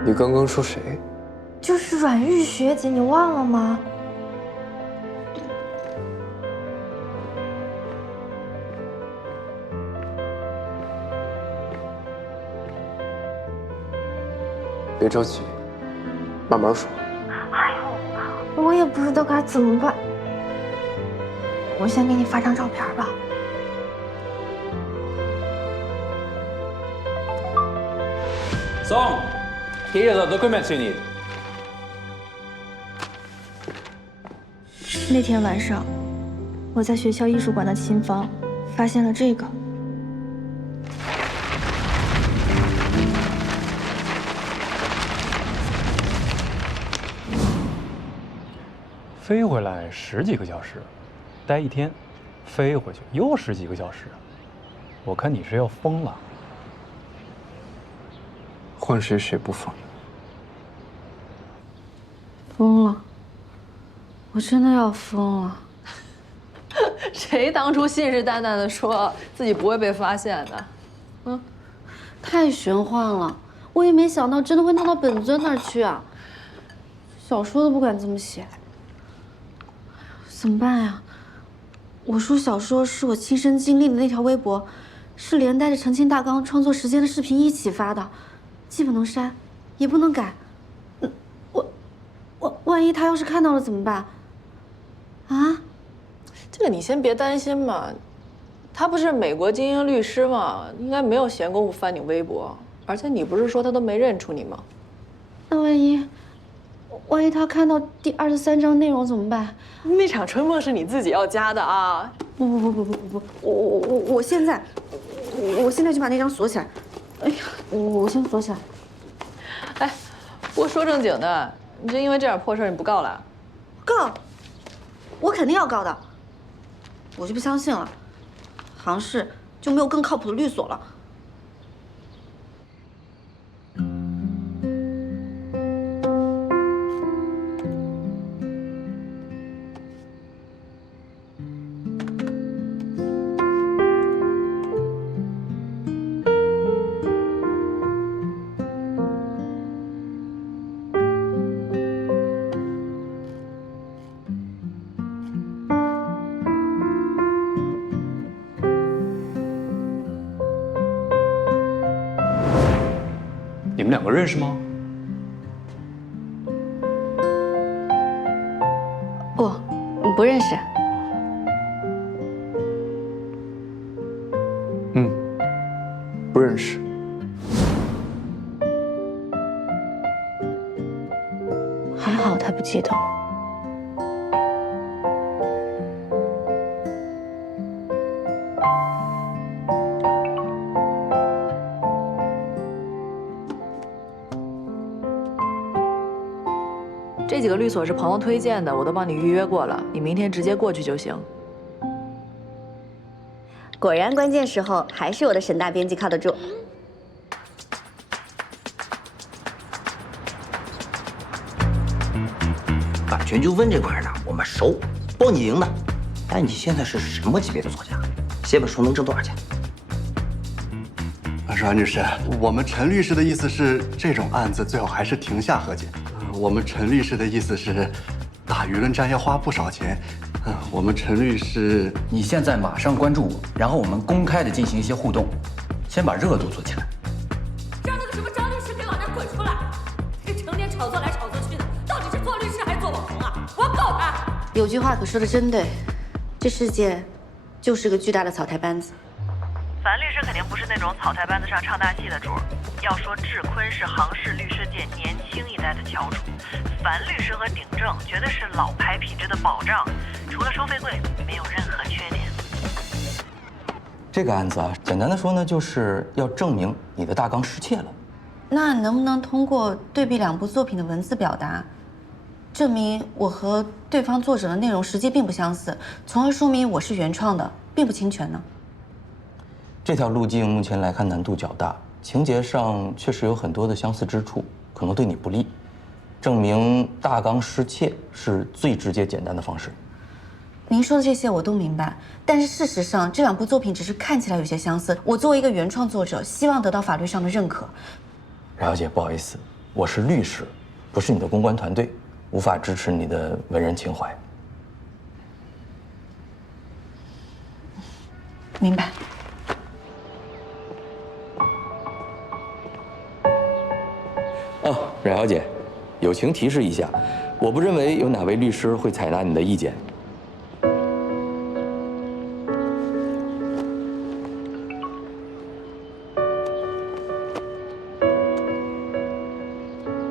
你刚刚说谁？就是阮玉学姐，你忘了吗？别着急，慢慢说。哎呦，我也不知道该怎么办。我先给你发张照片吧。Song, here are the documents you need. 那天晚上，我在学校艺术馆的琴房发现了这个。飞回来10几个小时，待1天，飞回去又10几个小时，我看你是要疯了。换谁谁不疯？疯了，我真的要疯了。谁当初信誓旦旦的说自己不会被发现的？太玄幻了，我也没想到真的会闹到本尊那儿去啊！小说都不敢这么写，怎么办呀？我说小说是我亲身经历的那条微博，是连带着澄清大纲、创作时间的视频一起发的，既不能删，也不能改。万一他要是看到了怎么办？啊？这个你先别担心嘛，他不是美国精英律师吗？应该没有闲工夫翻你微博。而且你不是说他都没认出你吗？那万一他看到第23章内容怎么办？那场春梦是你自己要加的啊！不，我现在就把那张锁起来。哎呀，我先锁起来。哎，不过说正经的，你就因为这点破事你不告了？告，我肯定要告的。我就不相信了，杭市就没有更靠谱的律所了。你们2个认识吗？不认识。不认识。还好他不记得我。这几个律所是朋友推荐的，我都帮你预约过了，你明天直接过去就行。果然，关键时候还是我的沈大编辑靠得住。版权纠纷这块呢，我们熟，包你赢的。但你现在是什么级别的作家？写本书能挣多少钱？阮女士，我们陈律师的意思是，这种案子最好还是庭下和解。我们陈律师的意思是，打舆论战要花不少钱。我们陈律师，你现在马上关注我，然后我们公开的进行一些互动，先把热度做起来。让那个什么张律师给老娘滚出来！这成天炒作来炒作去的，到底是做律师还是做网红啊？我要告他！有句话可说的真对，这世界就是个巨大的草台班子。樊律师肯定不是那种草台班子上唱大戏的主儿。要说志坤是杭氏律师界年轻一代的翘楚，樊律师和鼎正绝对是老牌品质的保障，除了收费贵，没有任何缺点。这个案子啊，简单的说呢，就是要证明你的大纲失窃了。那能不能通过对比两部作品的文字表达，证明我和对方作者的内容实际并不相似，从而说明我是原创的，并不侵权呢？这条路径目前来看难度较大，情节上确实有很多的相似之处，可能对你不利。证明大纲失窃是最直接简单的方式。您说的这些我都明白，但是事实上这两部作品只是看起来有些相似。我作为一个原创作者，希望得到法律上的认可。冉小姐，不好意思，我是律师，不是你的公关团队，无法支持你的文人情怀。明白。哦，冉小姐，友情提示一下，我不认为有哪位律师会采纳你的意见。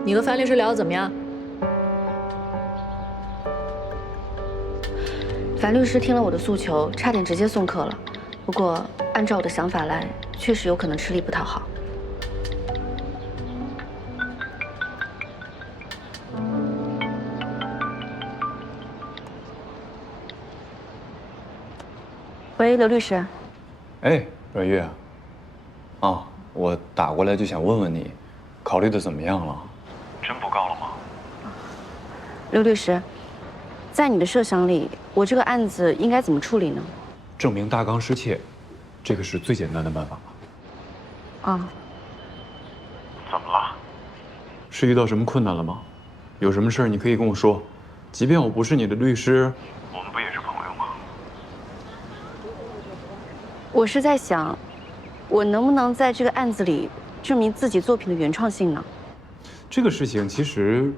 你和樊律师聊得怎么样？樊律师听了我的诉求，差点直接送客了。不过按照我的想法来，确实有可能吃力不讨好。喂，刘律师。哎，阮月。啊，我打过来就想问问你，考虑的怎么样了？真不告了吗？刘律师，在你的设想里，我这个案子应该怎么处理呢？证明大纲失窃，这个是最简单的办法吧？啊。怎么了？是遇到什么困难了吗？有什么事儿你可以跟我说，即便我不是你的律师，我们不也是朋友吗？我是在想，我能不能在这个案子里证明自己作品的原创性呢？这个事情其实……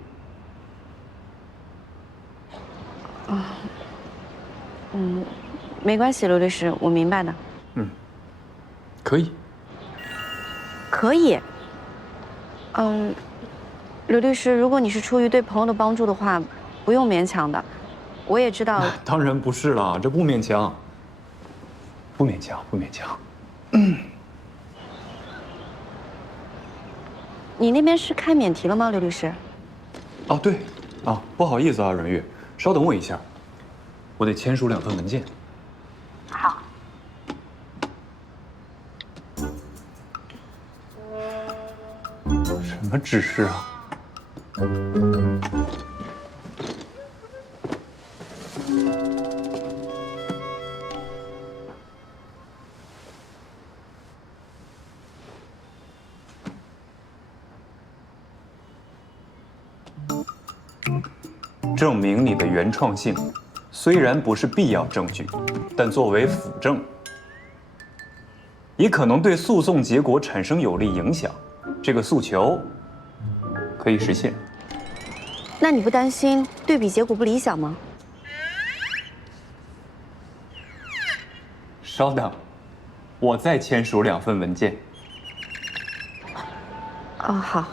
没关系，刘律师，我明白的。可以。可以。刘律师，如果你是出于对朋友的帮助的话，不用勉强的。我也知道。当然不是了，这不勉强。不勉强，不勉强。你那边是开免提了吗，刘律师？哦，对，啊，不好意思啊，阮月，稍等我一下，我得签署2份文件。好。什么指示啊？证明你的原创性，虽然不是必要证据，但作为辅证，也可能对诉讼结果产生有利影响。这个诉求可以实现。那你不担心对比结果不理想吗？稍等，我再签署2份文件。好。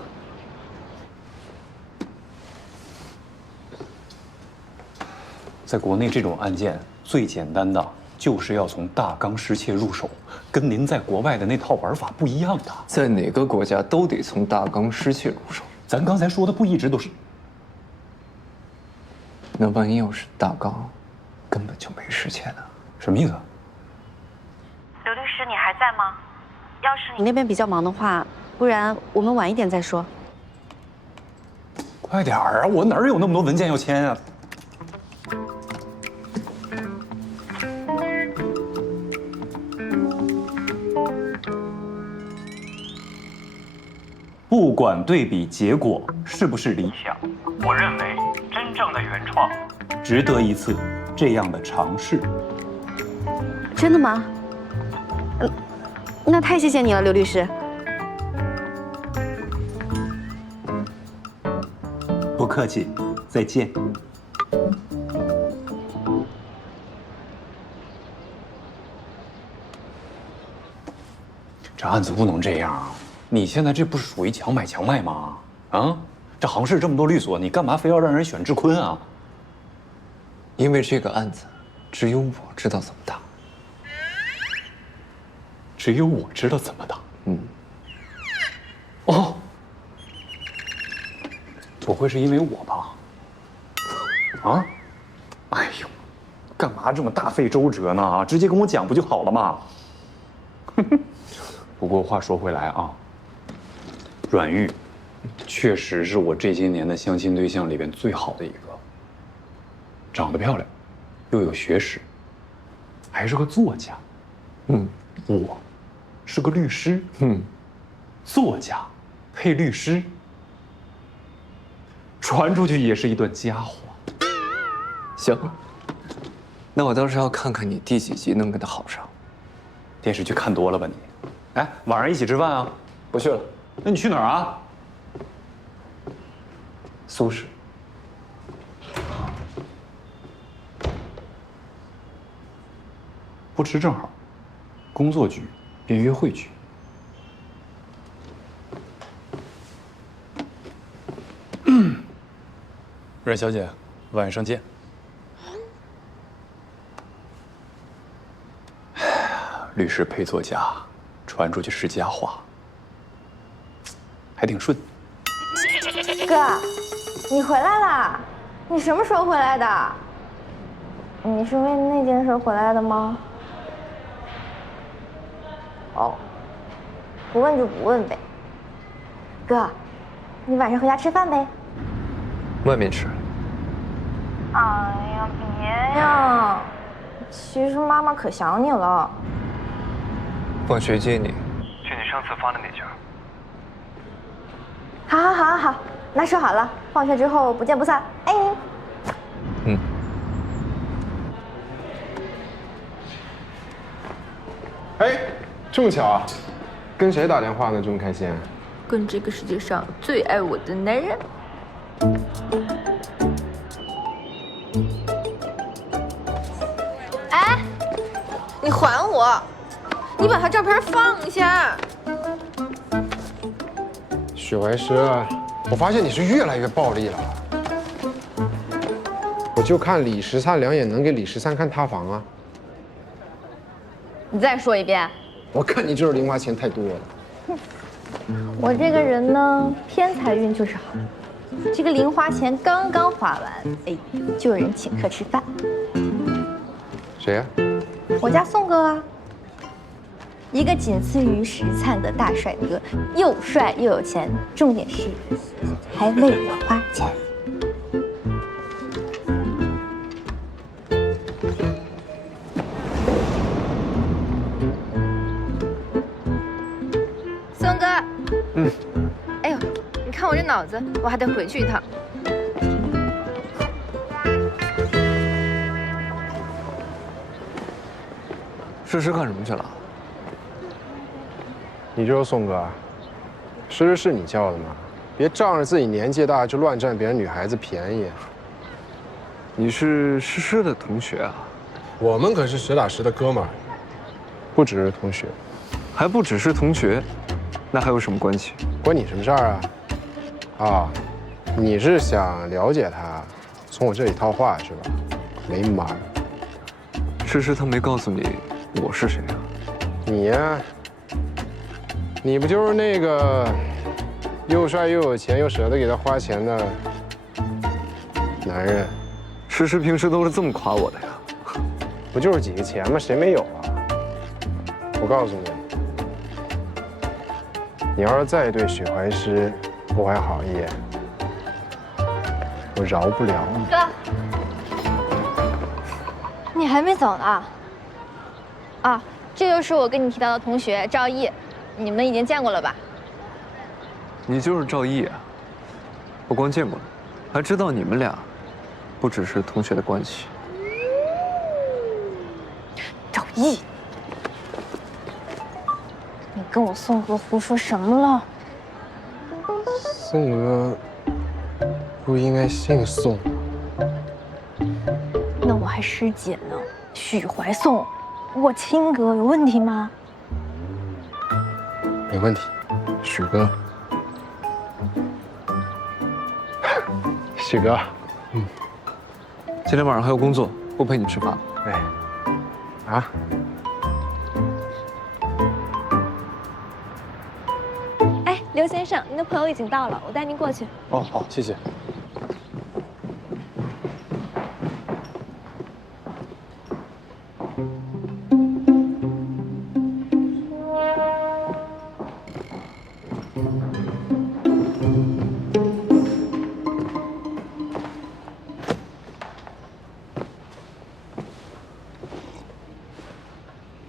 在国内这种案件最简单的就是要从大纲失窃入手，跟您在国外的那套玩法不一样的。在哪个国家都得从大纲失窃入手。咱刚才说的不一直都是？那万一要是大纲根本就没失窃呢？什么意思？刘律师，你还在吗？要是你那边比较忙的话，不然我们晚一点再说。快点儿啊！我哪有那么多文件要签啊？不管对比结果是不是理想，我认为真正的原创值得一次这样的尝试。真的吗？那太谢谢你了，刘律师。不客气，再见。这案子不能这样啊！你现在这不是属于强买强卖吗？啊，这杭市这么多律所，你干嘛非要让人选志坤啊？因为这个案子，只有我知道怎么打。只有我知道怎么打。嗯。哦，不会是因为我吧？啊？哎呦，干嘛这么大费周折呢？直接跟我讲不就好了吗？不过话说回来啊，阮玉确实是我这些年的相亲对象里边最好的一个，长得漂亮，又有学识，还是个作家。我是个律师。作家配律师，传出去也是一段佳话。行，那我倒是要看看你第几集能跟他好上。电视剧看多了吧你？哎，晚上一起吃饭啊？不去了。那你去哪儿啊？苏轼。不吃正好，工作局变约会局。阮小姐，晚上见。律师配作家，传出去是佳话，还挺顺。哥，你回来啦？你什么时候回来的？你是为那件事回来的吗？哦，不问就不问呗。哥，你晚上回家吃饭呗。外面吃。哎呀，别呀！其实妈妈可想你了。放学接你。去你上次发的那家。好，那说好了，放学之后不见不散，爱你。嗯。哎，这么巧啊！跟谁打电话呢？这么开心？跟这个世界上最爱我的男人。哎，你还我！你把他照片放下。许怀诗，我发现你是越来越暴力了。我就看李十三两眼能给李十三看塌房啊！你再说一遍。我看你就是零花钱太多了。我这个人呢，偏财运就是好。这个零花钱刚刚花完，哎，就有人请客吃饭。谁呀？我家宋哥啊，一个仅次于石灿的大帅哥，又帅又有钱，重点是还为我花钱。宋哥，哎呦，你看我这脑子，我还得回去一趟。诗诗干什么去了？你就是宋哥啊？诗诗是你叫的吗？别仗着自己年纪大就乱占别人女孩子便宜。你是诗诗的同学啊？我们可是实打实的哥们儿，不只是同学。还不只是同学，那还有什么关系？关你什么事儿啊？啊，你是想了解他，从我这里套话是吧？没门儿！诗诗她没告诉你我是谁啊？你呀，你不就是那个又帅又有钱又舍得给他花钱的男人？诗诗平时都是这么夸我的呀？不就是几个钱吗？谁没有啊？我告诉你，你要是再对许怀诗不怀好意，我饶不了你。哥，你还没走呢。啊，这就是我跟你提到的同学赵毅，你们已经见过了吧？你就是赵毅啊？不光见过了，还知道你们俩不只是同学的关系。赵毅，你跟我宋哥胡说什么了？宋哥不应该姓宋。那我还师姐呢，许怀宋，我亲哥，有问题吗？没问题，许哥。许哥，今天晚上还有工作，不陪你吃饭。哎，啊？哎，刘先生，您的朋友已经到了，我带您过去。哦，好，谢谢。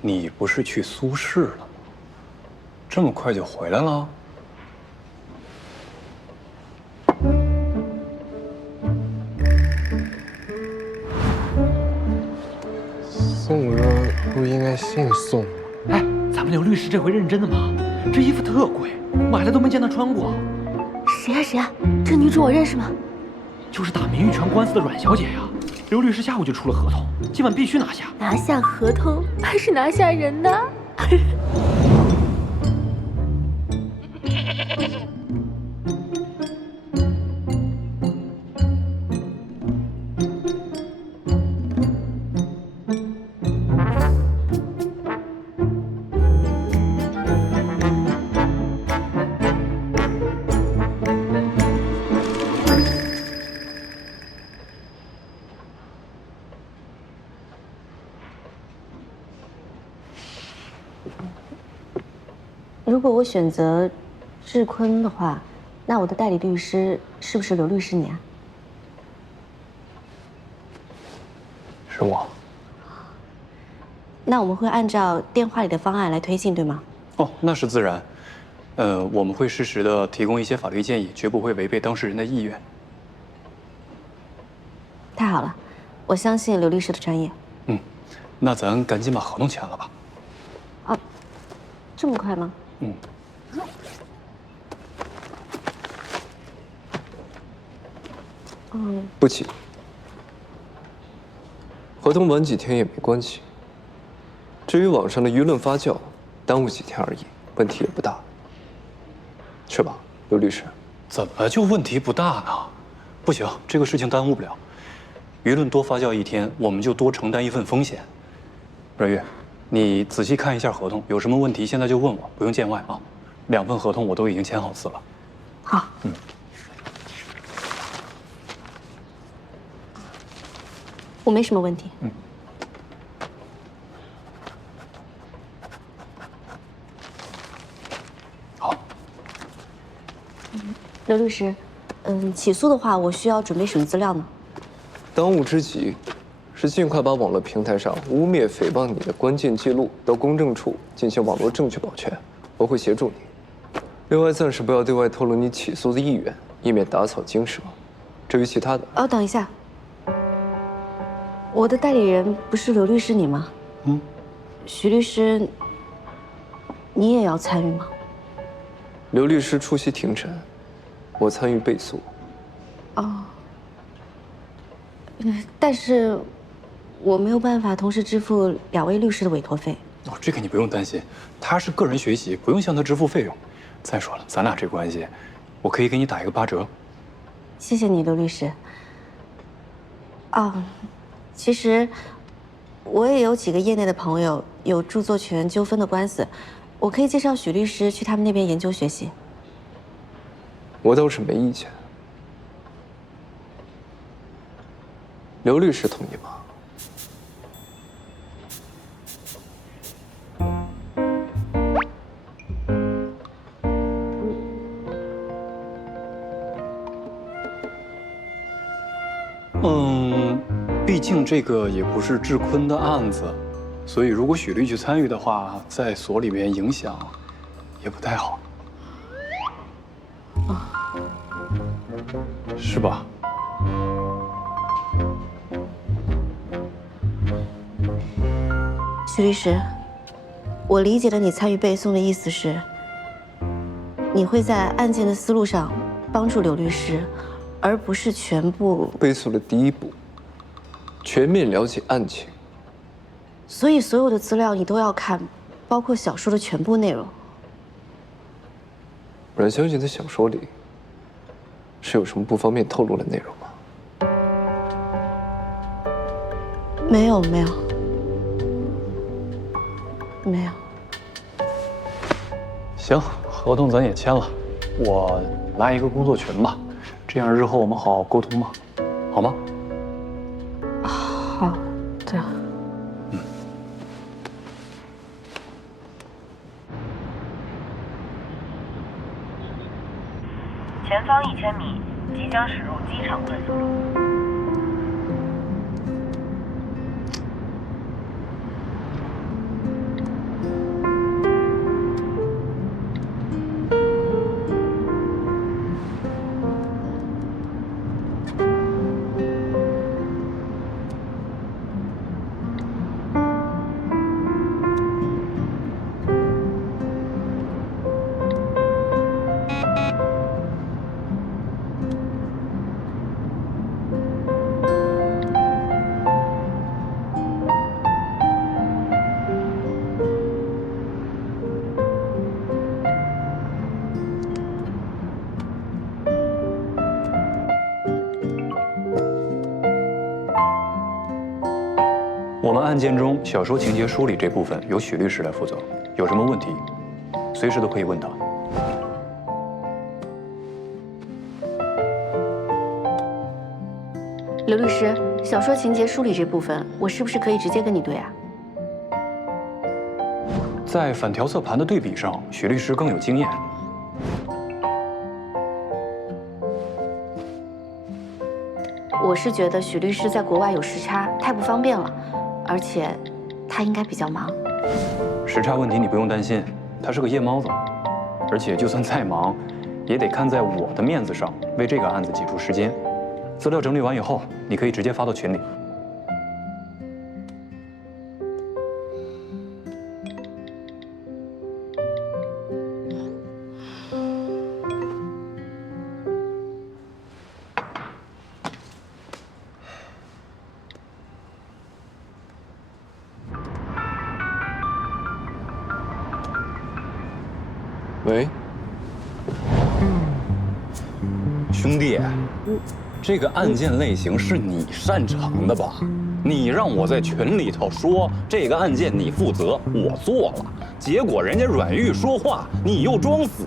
你不是去苏市了？这么快就回来了？宋哥不应该姓宋吗？哎，咱们刘律师这回认真的吗？这衣服特贵，买了都没见他穿过。谁呀谁呀？这女主我认识吗？就是打名誉权官司的阮小姐呀。刘律师下午就出了合同，今晚必须拿下。拿下合同还是拿下人呢？如果我选择志坤的话，那我的代理律师是不是刘律师你啊？是我。那我们会按照电话里的方案来推进，对吗？哦，那是自然。我们会适时的提供一些法律建议，绝不会违背当事人的意愿。太好了，我相信刘律师的专业。那咱赶紧把合同签了吧。啊，这么快吗？不急，合同晚几天也没关系。至于网上的舆论发酵，耽误几天而已，问题也不大，是吧，刘律师？怎么就问题不大呢？不行，这个事情耽误不了。舆论多发酵一天，我们就多承担一份风险。阮月，你仔细看一下合同，有什么问题现在就问我，不用见外啊。2份合同我都已经签好字了。好。我没什么问题。好。刘律师，起诉的话，我需要准备什么资料呢？当务之急是尽快把网络平台上污蔑、诽谤你的关键记录到公证处进行网络证据保全，我会协助你。另外，暂时不要对外透露你起诉的意愿，以免打草惊蛇。至于其他的，哦，等一下，我的代理人不是刘律师你吗？徐律师，你也要参与吗？刘律师出席庭审，我参与被诉。哦。但是我没有办法同时支付2位律师的委托费。哦，这个你不用担心，他是个人学习，不用向他支付费用。再说了，咱俩这关系，我可以给你打一个8折。谢谢你，刘律师。哦，其实，我也有几个业内的朋友有著作权纠纷的官司，我可以介绍许律师去他们那边研究学习。我倒是没意见。刘律师同意吗？毕竟这个也不是志坤的案子，所以如果许律去参与的话，在所里面影响也不太好，是吧？许律师，我理解了你参与背诵的意思是，你会在案件的思路上帮助刘律师，而不是全部背诵的第一步，全面了解案情。所以所有的资料你都要看，包括小说的全部内容。阮小姐的小说里是有什么不方便透露的内容吗？没有，没有，没有。行，合同咱也签了，我拉一个工作群吧，这样日后我们好沟通嘛，好吗？好的。前方1000米，即将驶入机场快速路。我们案件中小说情节梳理这部分由许律师来负责，有什么问题，随时都可以问他。刘律师，小说情节梳理这部分，我是不是可以直接跟你对啊？在反调色盘的对比上，许律师更有经验。我是觉得许律师在国外有时差，太不方便了，而且他应该比较忙。时差问题你不用担心，他是个夜猫子，而且就算再忙，也得看在我的面子上为这个案子挤出时间。资料整理完以后，你可以直接发到群里。喂，兄弟，这个案件类型是你擅长的吧？你让我在群里头说这个案件你负责，我做了，结果人家阮玉说话，你又装死，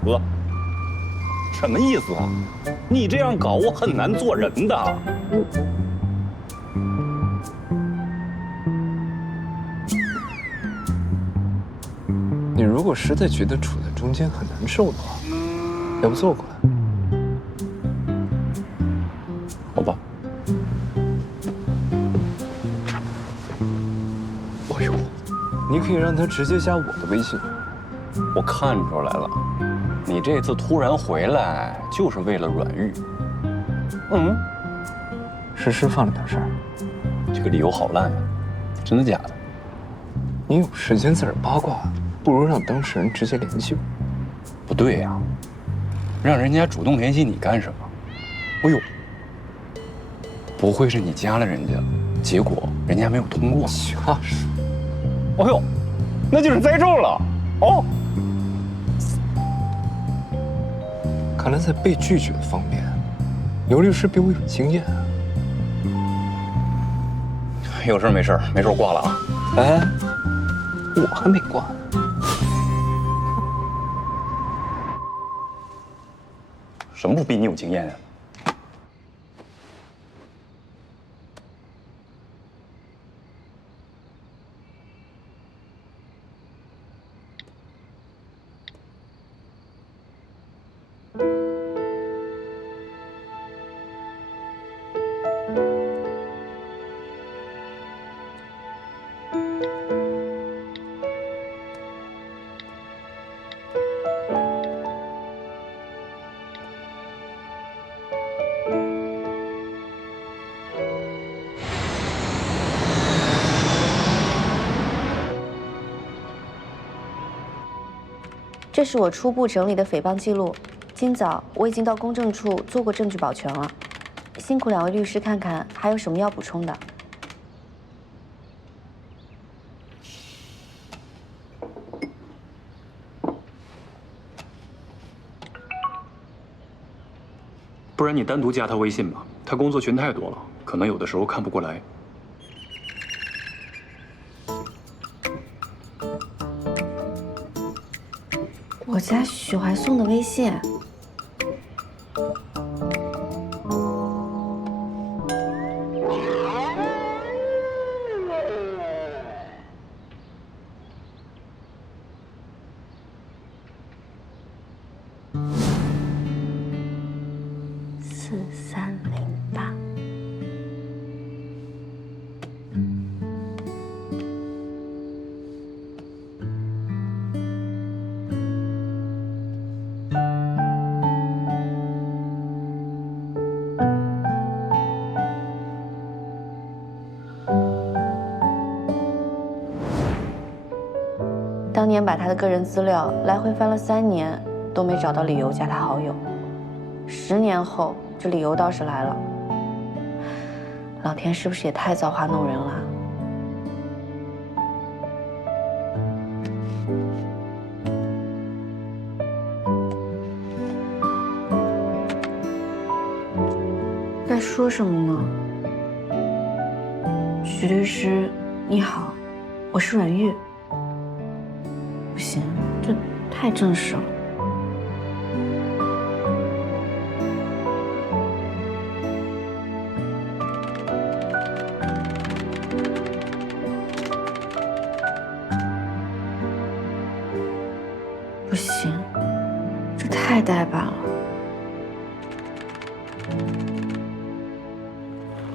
什么意思啊？你这样搞我很难做人的。你如果实在觉得处在中间很难受的话，要不坐过来？好吧。哎呦，你可以让他直接加我的微信。我看出来了，你这次突然回来就是为了阮玉。诗诗犯了点事儿。这个理由好烂呀，真的假的？你有时间在这八卦，不如让当事人直接联系我。不对呀，让人家主动联系你干什么？哎呦，不会是你加了人家，结果人家没有通过？瞎说！哎呦，那就是栽中了哦。看来在被拒绝的方面，刘律师比我有经验。哎有事没事，没事我挂了啊。哎，我还没挂。什么不比你有经验啊？这是我初步整理的诽谤记录。今早我已经到公证处做过证据保全了，辛苦2位律师看看还有什么要补充的。不然你单独加他微信吧，他工作群太多了，可能有的时候看不过来。我加许怀颂的微信。4308。当年把他的个人资料来回翻了3年，都没找到理由加他好友。10年后，这理由倒是来了。老天是不是也太造化弄人了？该说什么呢？许律师，你好，我是阮玉。不行，这太正式了。不行，这太呆板了。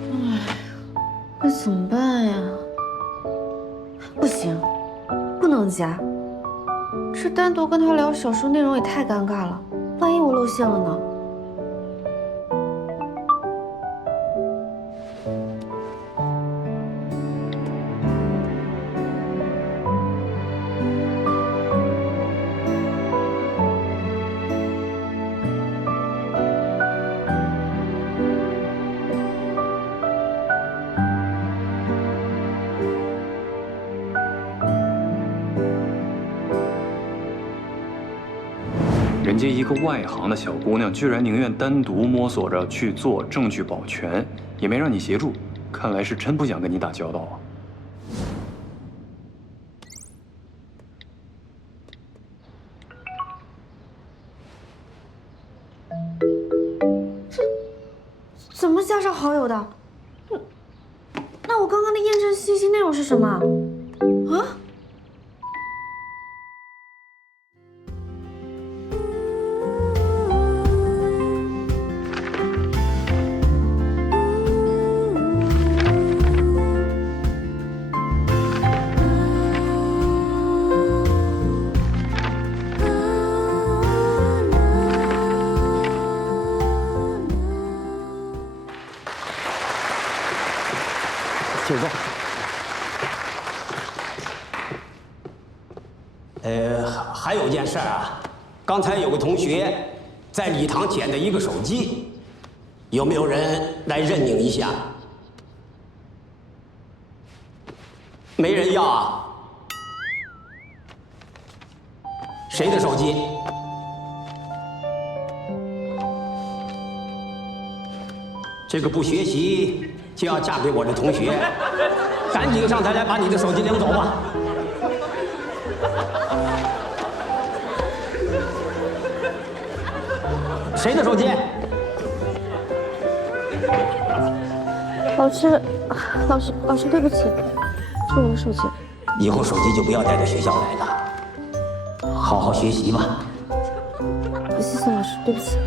哎，这怎么办呀？不行，不能加。这单独跟他聊小说内容也太尴尬了，万一我露馅了呢？人家一个外行的小姑娘，居然宁愿单独摸索着去做证据保全，也没让你协助，看来是真不想跟你打交道啊。怎么加上好友的？那我刚刚的验证信息内容是什么？啊？请坐。还有件事啊，刚才有个同学在礼堂捡的一个手机，有没有人来认领一下？没人要啊？谁的手机？这个不学习就要嫁给我的同学，赶紧上台来把你的手机领走吧。谁的手机？老师，对不起，是我的手机。以后手机就不要带到学校来了，好好学习吧。谢谢老师，对不起。